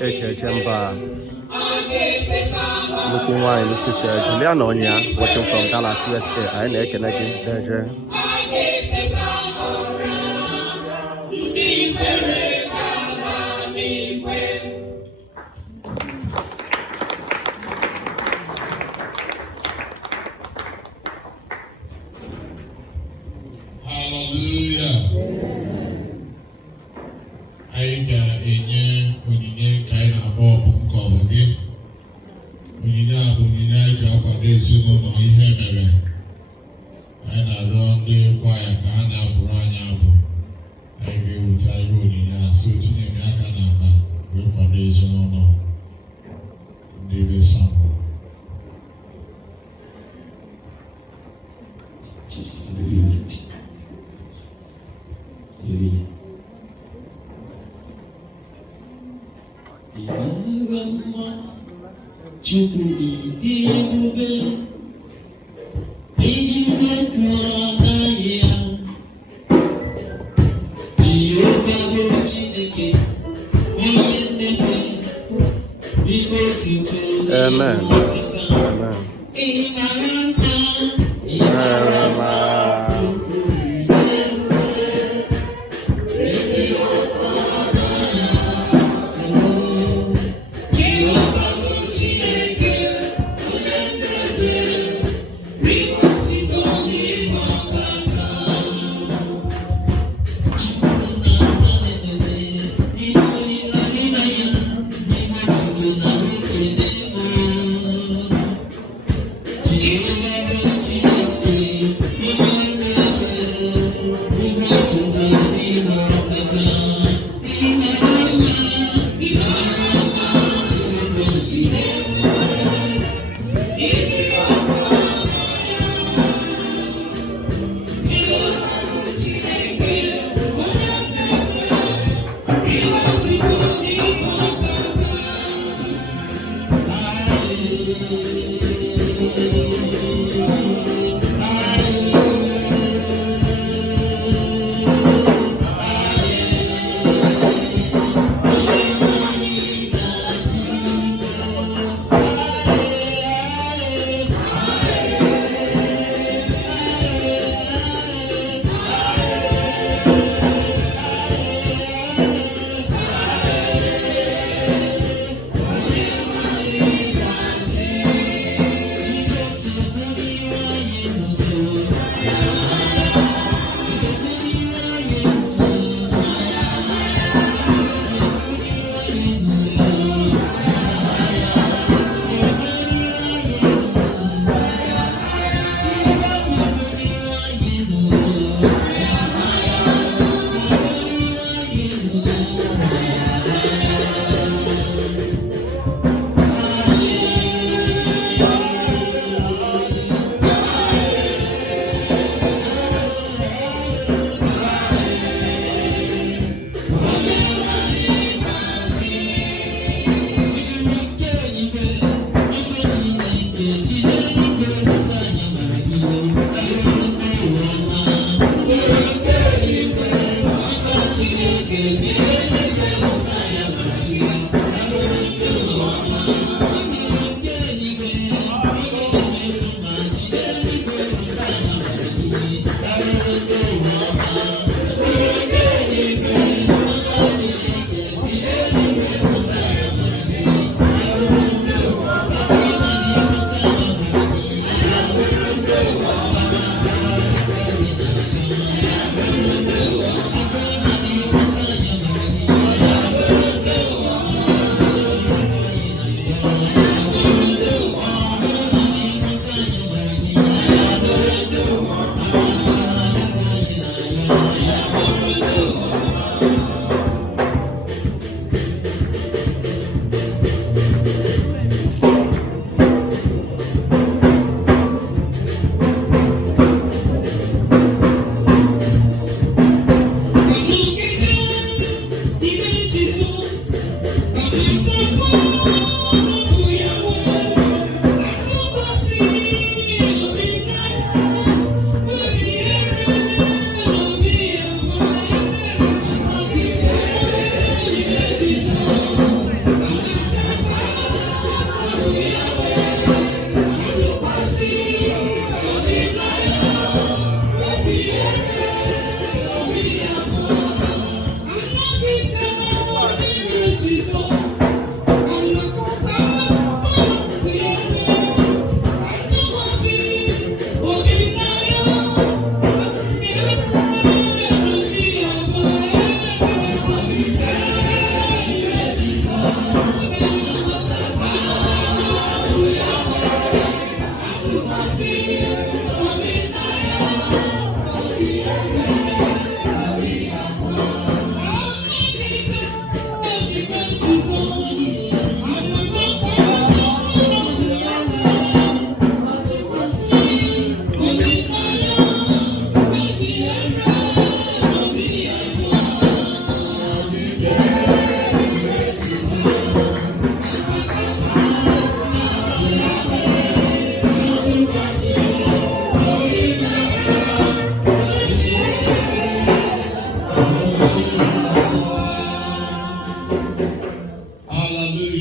Echemba looking wine. This is Juliana Onya watching from Dallas, USA. I know Kennedy. Hallelujah. Anyị ga-enye onyinye ka anyị na-agba ọbụ nke ọ bụ gị. Onyinye a bụ onyinye anyị ji akwado ezinụlọ ihe mere. Anyị na-arịọ ndị kwaya ka ha na-abụrụ anyị abụ. Anyị ga-eweta ihe onyinye a so tinye m aka n'akpa wee kwado ezinụlọ ndị be Samuel. Chukwu ịdị ebube, iji mekọ anaghị ya. Jehova bụ Chineke, onye nnefe, biko otuto Amen. Amen. ị mara mma, ị mara mma.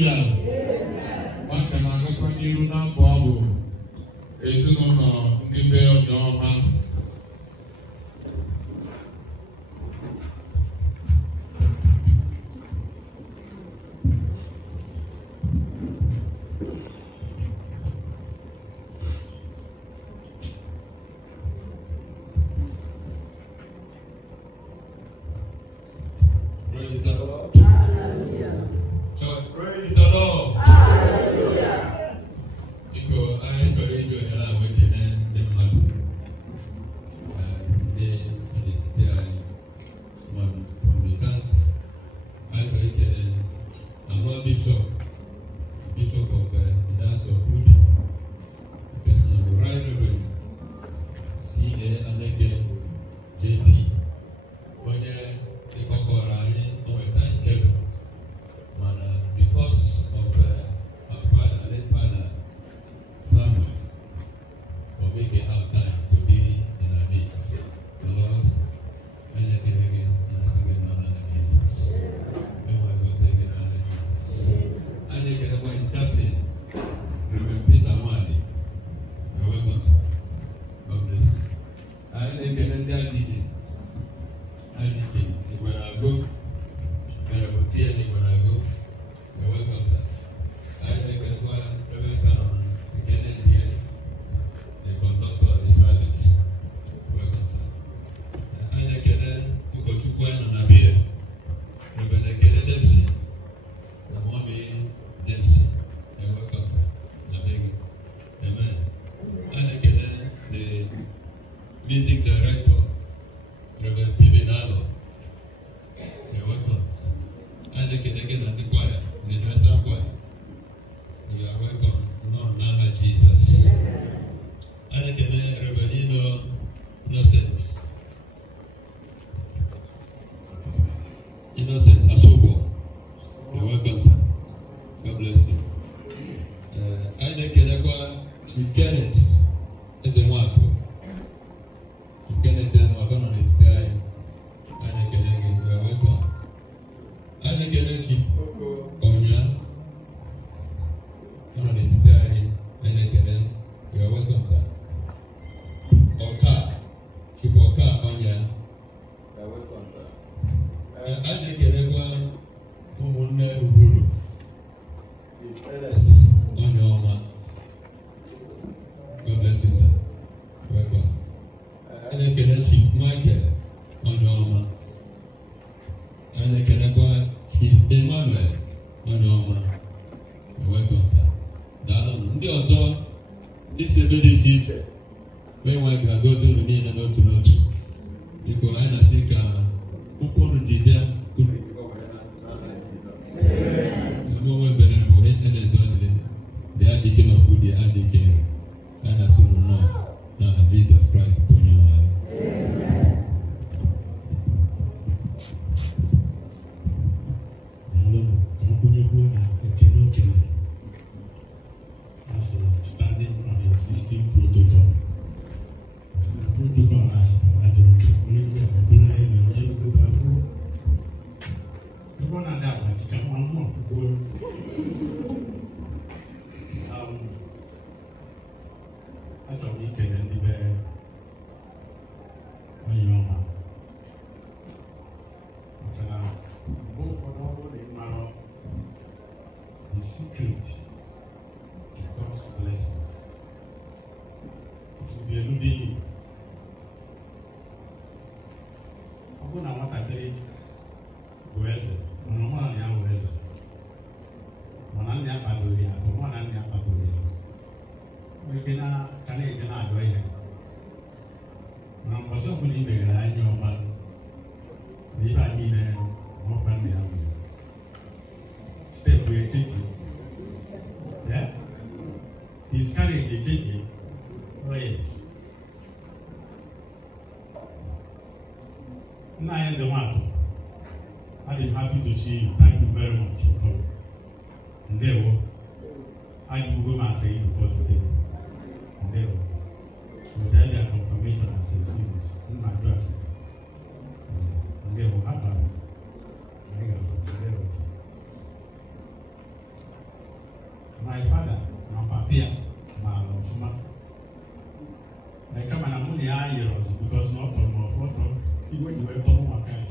Hallelujah. Nwata na-agakwa n'iru n'abụ abụ ezinụlọ ndị be Ọdịọma. Praise the Lord. So, praise the Lord. Iko anyị chọrọ iji ohere a wee kelee ndị mmadụ ndị etiti anyị ma from the council. Anyị chọrọ ikele our Bishop of the Diocese of Uche, the person of the Right Reverend C.A. Aneke J.P. onye ịkọkọrọ anyị on a tight schedule, mana because of our father, late father Samuel, for making our time to be in our midst. The Lord, and again, and singing in the name of Jesus. And I was singing in the name of Jesus. And again, what is happening? Reverend Peter Wali, you're welcome, sir. God bless you. And again, they are deacons. And deacon, when I go, when I go, when I go, you're welcome, sir. And again, Reverend Canon, again, here, the conductor of the service. Welcome, sir. And again, you go to Gwen and Abia. Reverend again, Dempsey. The mommy, Dempsey. You're welcome, sir. Amen. And again, the music director, Reverend Stephen Allo. You're welcome, sir. And again, and the choir, the Western choir. You are welcome. No, name of Jesus. And again, Reverend Innocent Asobo. You're welcome, sir. God bless you. And again, Chief Kenneth is a one. Chief Kenneth is one on its time. And again, you are welcome. And again, Chief Onya. On its time. And again, you are welcome, sir. Oka. Chief Oka Onya. You are welcome, sir. And again, Umunne Uhuru. Yes, on your man. God bless you, sir. Welcome. And again, Chief Michael on your man. And again, Chief Emmanuel on your man. You're welcome, sir. Ndị ọzọ ndị si ebe dị iche iche wee nwe ga-agozi unu niile n'otu n'otu. Biko anyị na-asị ka ụkwụrụ ji bịa onwe bere bụ HNSONLE, the Deacon of Ude Adịkere. Anyị na-asị unu nnọọ n'aha Jesus Christ bụ onye nwe anyị. As standing on the existing protocol. As the protocol as I don't only get a good name and then go to the one and that, but come on, more. I thought we can end the bear on your man. Both for nobody now, the secret. God's blessings. It will be eluding you. I'm going to want to tell you, Goeze, I'm not going to Goeze. I'm not going to Badoria, I'm not going to Badoria. We can do it. I'm also going to be a young man. If I mean, more than the other. Step with teaching. Yeah? He's carrying the teaching. Right. Now, as a one, I'm happy to see you. Thank you very much for coming. And there, I will go and say before today. And there, was there a confirmation as a series in my class. And there will happen. I got there. apia ma ọfụma kama na mụ na ya yere ọzọ because na ọ tọrọ m ọfụ ọtọ iwe iwe tọrọ maka ya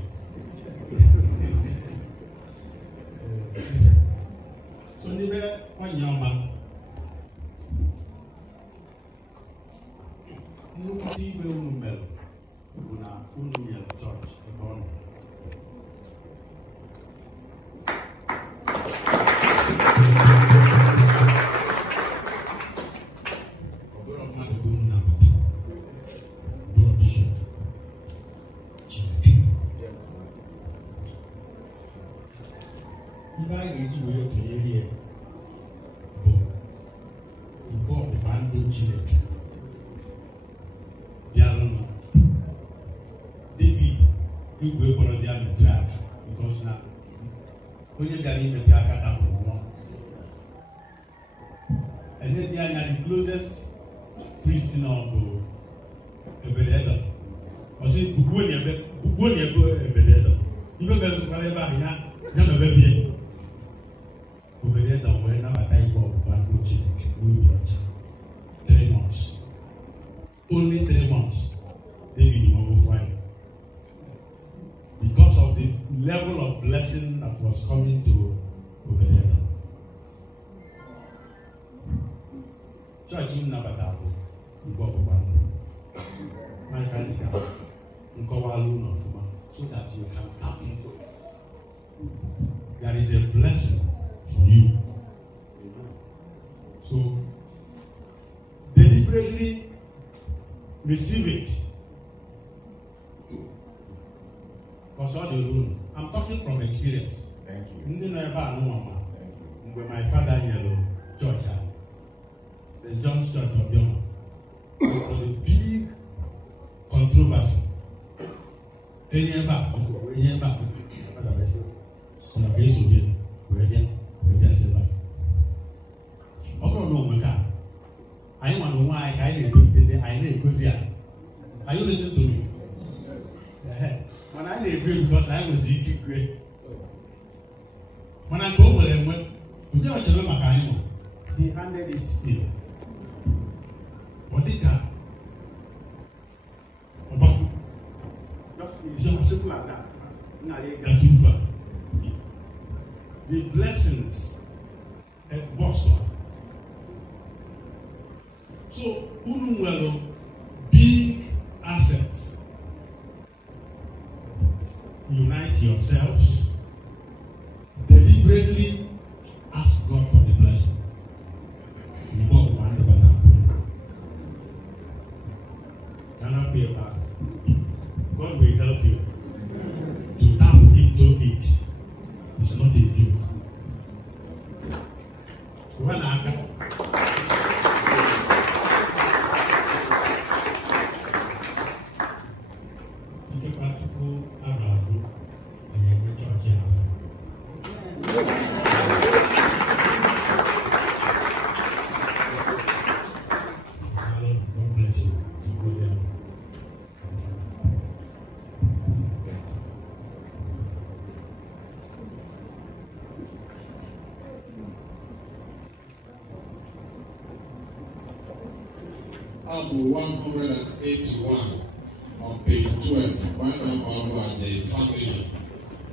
so n'ime onye ọma nnukwu ife unu mere bụ na unu nyere chọọchị ebe ọ nọ. Ibe a ga-eji wee tụnyere ya bụ nke ọgbụgba ndụ Chineke bịarụnụ David igwe kpọrọzi ya metụ aka because na onye gara imetụ aka dapụrụ nwa enezi anya the closest priest na bụ Ebededa ọsị bugbuo na ebe Ebededa ibe bezụkwara ebe ahụ ya nọ bebie Obededa wee nabata igwe ọgbụgba ndụ Chineke n'obi ọcha 3 months. Only 3 months. David Friday. Because of the level of blessing that was coming to Obededa. Church in nabata igwe ọgbụgba ndụ. My guys can nkọwa alone of so that you can tap into it. There is a blessing for you. So deliberately receive it. Because all the room, I'm talking from experience. Thank you. When my father in the church, the John's Church of Yoma, it was a big controversy. Any back. On a base of it, where they say that. No, I want to why I need to say I need to go. Are you listening to me? When I need to because I was eating great. When I go with them, when you just remember, he handed it still. What did that? Just simple like that. The blessings at Boston. So, unwell, big assets. Unite yourselves. Deliberately ask God for the blessing. You won't want the battle. Cannot be about. God will help you to tap into it. It's not a joke. When I Album 181 on page 12. When Mama and the family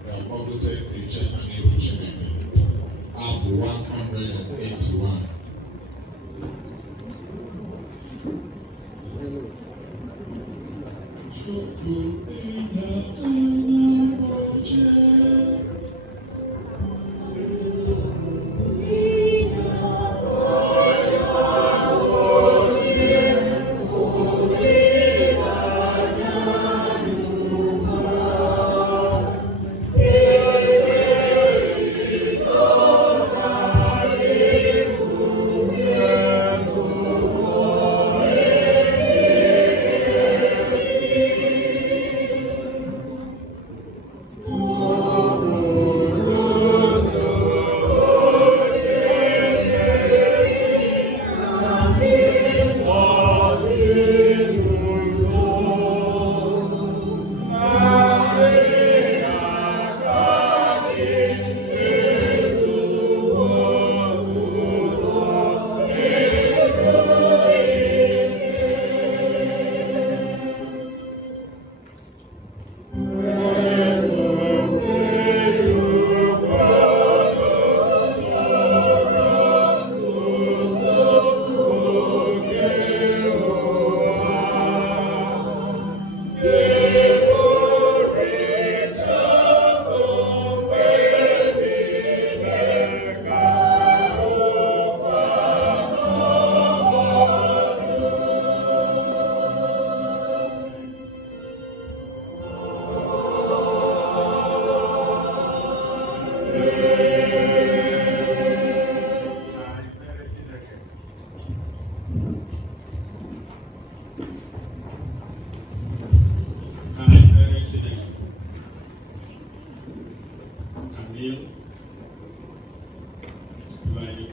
were publicly preaching and able to make it. Album 181.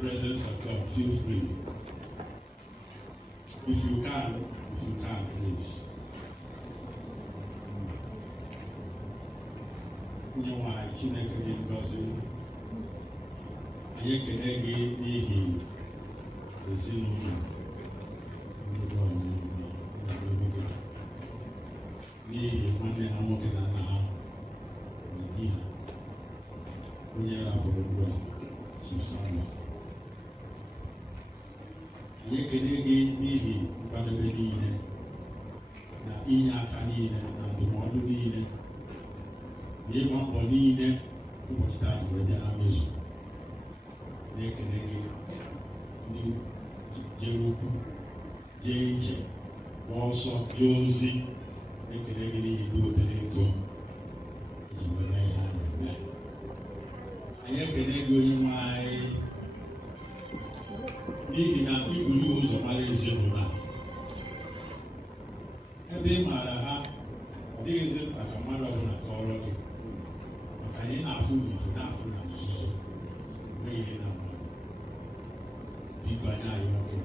presence of God, feel free. If you can, please. Nyewa Chineke gị ngozi, anyị ekele gị n'ihi ezinụlọ ndị bụ anyị gị, n'ihi nwanne ha nwoke na nna ha na di ha, onye rapụrụ ndụ a Susana. Anyị ekele gị n'ihi nkwadebe niile na inye aka niile na ndụmọdụ niile na ịgba mbọ niile ụbọchị taa wee bịa na mmezu. Na-ekele gị ndị jere okwu, jee ije, gbaa ọsọ, jee ozi. Na-ekele gị n'ihi ndị wetara ego iji were ihe a na-eme. Anyị ekele gị onye nwe anyị n'ihi na ibuli ụzọ mara ezinụlọ a. Ebe ị maara ha, ọ dịghịzi mkpa ka mmadụ ọbụla kọrọ gị, maka anyị na-afụ n'ife na-afụ na nzuzo nweghị ihe na mmadụ. Biko anyị arịọ gị,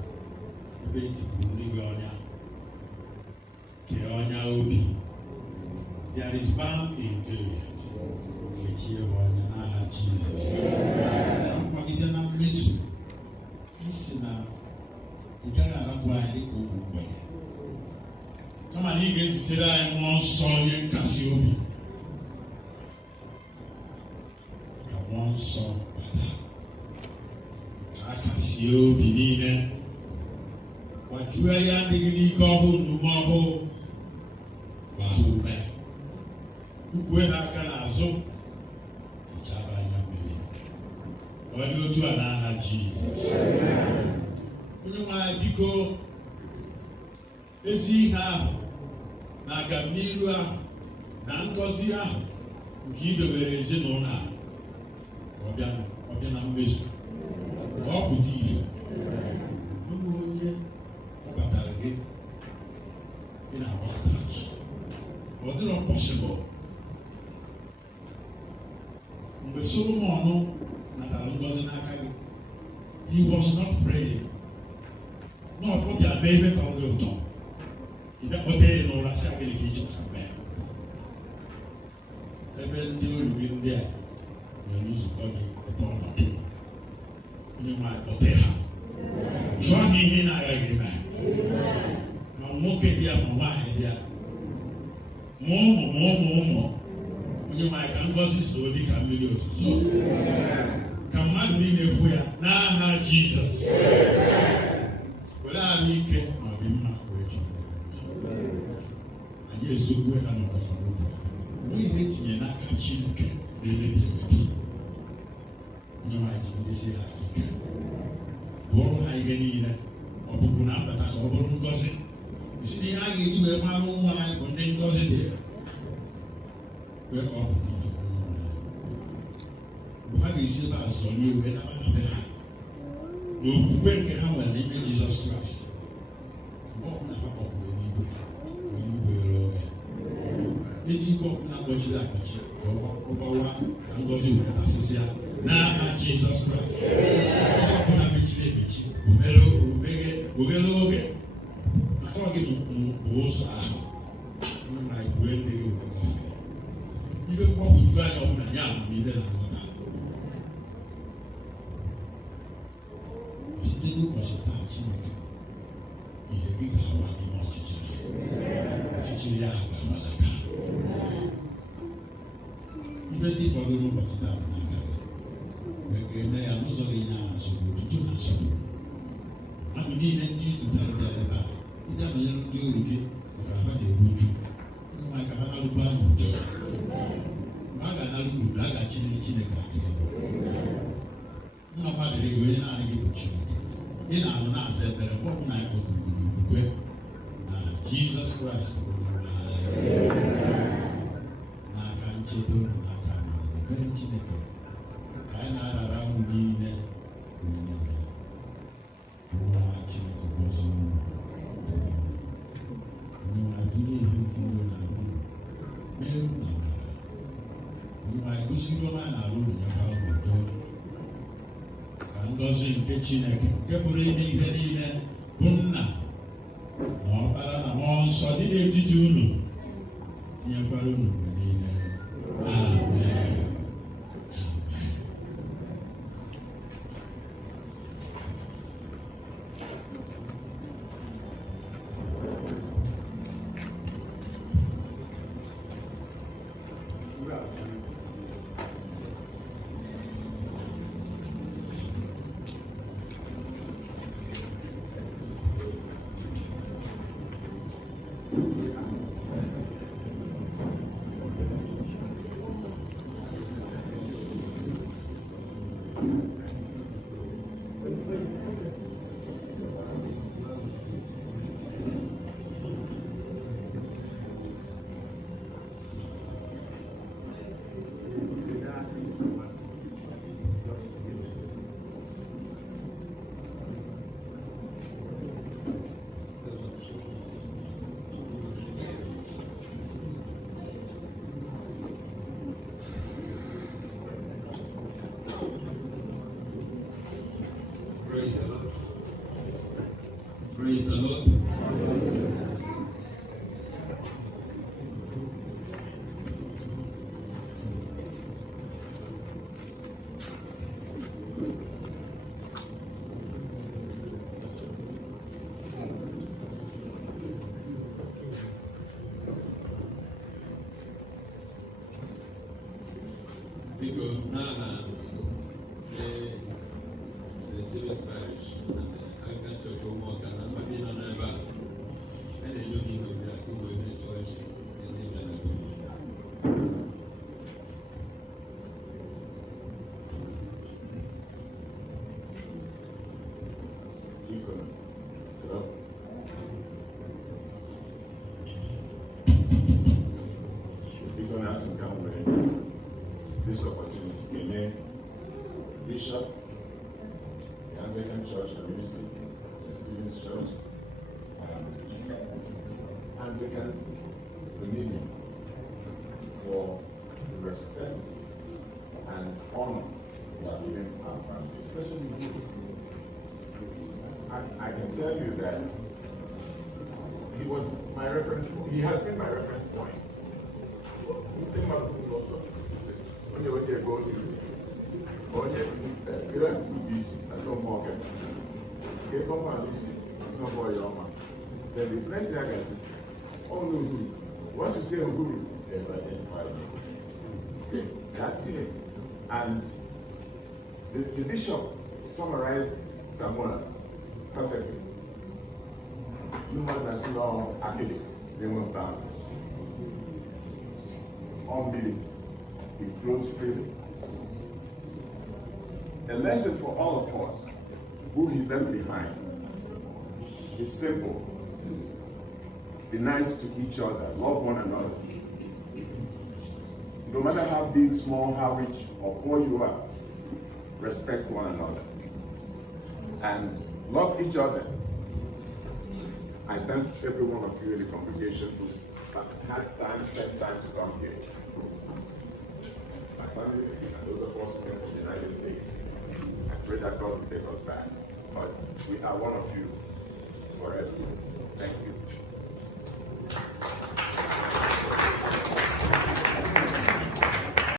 ebe etipụrụ ndị gị ọnya, kee ọnya obi. There is balm in Gilead. Kechie ọnya n'aha Jizọs. Ka mkpagide na mmezu isi na ị gaghị arapụ anyị dịka ụmụ mgbenye, kama na ị ga-ezitere anyị mmụọ nsọ onye nkasi obi. Ka mmụọ nsọ bata, ka a kasie obi niile, gbajugharịa ndị gị n'ike ọhụụ na ume ọhụụ, gwa ha ume, ukwe ha aka n'azụ, hichaba anya mmiri. Ọ dị otu a n'aha Jizọs. Onye nwe anyị biko, ezi ihe ahụ na agamnihu ahụ na ngọzi ahụ nke ị dobere ezinụlọ a, ọ bịa na mmezu, ka ọ pụta ife. Onwe onye ọ batara gị, ị na-agbakọta azụ. Ọ dịrọ pọsịbụl. Mgbe Solomon natara ngọzi n'aka gị, he was not praying. N'ọbụ bịa mee ebe ka ọ dị ụtọ. Ị bịakpọta ya n'ụra sị agịrị ka ị chọrọ mee. Ebe ndị olu gị ndị a nwere nzukọ gị ebe ọnọdụ, onye nwaanyị kpọta ha, jụọ ha ihe ị na-agaghị eme. Ma nwoke dị ya ma nwaanyị dị ya, ma ụmụ onye nwaanyị ka ngọzi so dị ka mmiri ozuzo, ka mmadụ niile fụ ya n'aha Jizọs. Were ahụ ike ma ọ dị mma wee chọrọ anyị ezogbu ha n'ọgbakọ n'ụbọchị. Onye ihe tinye n'aka Chineke na-emebi emebi. Onye nwaanyị jidesi ha ike, bụọrụ ha ihe niile, ọ bụbụ na mbata ka ọ bụrụ ngọzi. Isi na ihe a ga-eji wee mara ụmụ anyị bụ ndị ngọzi dị wee ọ pụta ife onye nwaanyị. Mgbe ha ga-esi ebe a zọlie wee naba na be ha n'okwukwe nke ha nwere n'ime Jizọs Kraịst. Mgbe ọbụla ha kpọpụrụ eluigwe, eluigwe were oge. Eluigwe ọbụla kpọchiri akpọchi ka ọ gbawa, ka ngọzi wee tasịsịa n'aha Jizọs Kraịst. Ngọzi ọbụla mechiri emechi, obere oge, maka ọ gị bụ ụzọ ahụ. Onye na igwe ndị gị wee gafee. Ife mgbagwoju anya ọbụla ya amamihe na nghọta. Site n'ụbọchị taa, Chineke, ihe gị ga-awa n'ime ọchịchịrị. Ọchịchịrị ahụ ga-agbalaga. Ife ndị fọdụrụ ụbọchị taa bụ n'aka gị. Wee ga-eme ya n'ụzọ gị nye aha nsogbu, otuto na nsogbu. Mmadụ niile ndị dutara bịara ebe a, ndị anọnyere ndị oru gị maka ha na-eru uju. Onye nwaanyị ka ha na-alụba ahụ udo. Mgbe a ga-analụ n'udo, a ga-achịrị Chineke aka elu. Mma mmadụ gị onye naanị gị bụ Chineke. Ị na-anụ na-aza ekpere mgbe ọbụla anyị kpọkuru n'okwukwe na Jizọs Kraịst bụ onye anyị. N'aka nchedo n'aka amara ekpere Chineke ka anyị na-arara ụmụ niile onye nwa Chineke gọzie ụmụ onye nwa dịrị ehu nke ire na ahụ mee uru na amara. Onye nwa gosi ihe ọma na-arụ ụlọ ya gbaa udo. Ka ngọzi nke Chineke nke pụrụ ime ihe niile bụ nna na ọkpara na mmụọ nsọ dị n'etiti unu tinyekwara unu mgbe niile. Amen. Praise the Lord. Praise the Lord. Because now, Civil Parish, Anglican Church of Walker, and I'm being on ever. And then you need to be a good in the church. This opportunity, Bishop, the Anglican Church Community, St. Stephen's Church, Anglican Dominion, for the respect and honor you are giving our family, especially you. I can tell you that he was my reference. He has been my reference point. Onye go to onye kira kubisi ato moke ke koma lusi no boy yoma then the next thing I can say oh no guru once you say guru they identify you. Okay, that's it. And the bishop summarized Samuel perfectly. You might have seen all academic they went down unbelief. It flows freely. A lesson for all of us who he left behind is simple. Be nice to each other, love one another. No matter how big, small, how rich or poor you are, respect one another. And love each other. I thank every one of you in the congregation who had time, spent time to come here. My family and those of us who came from the United States, I pray that God will take us back. But we are one of you forever. Thank you.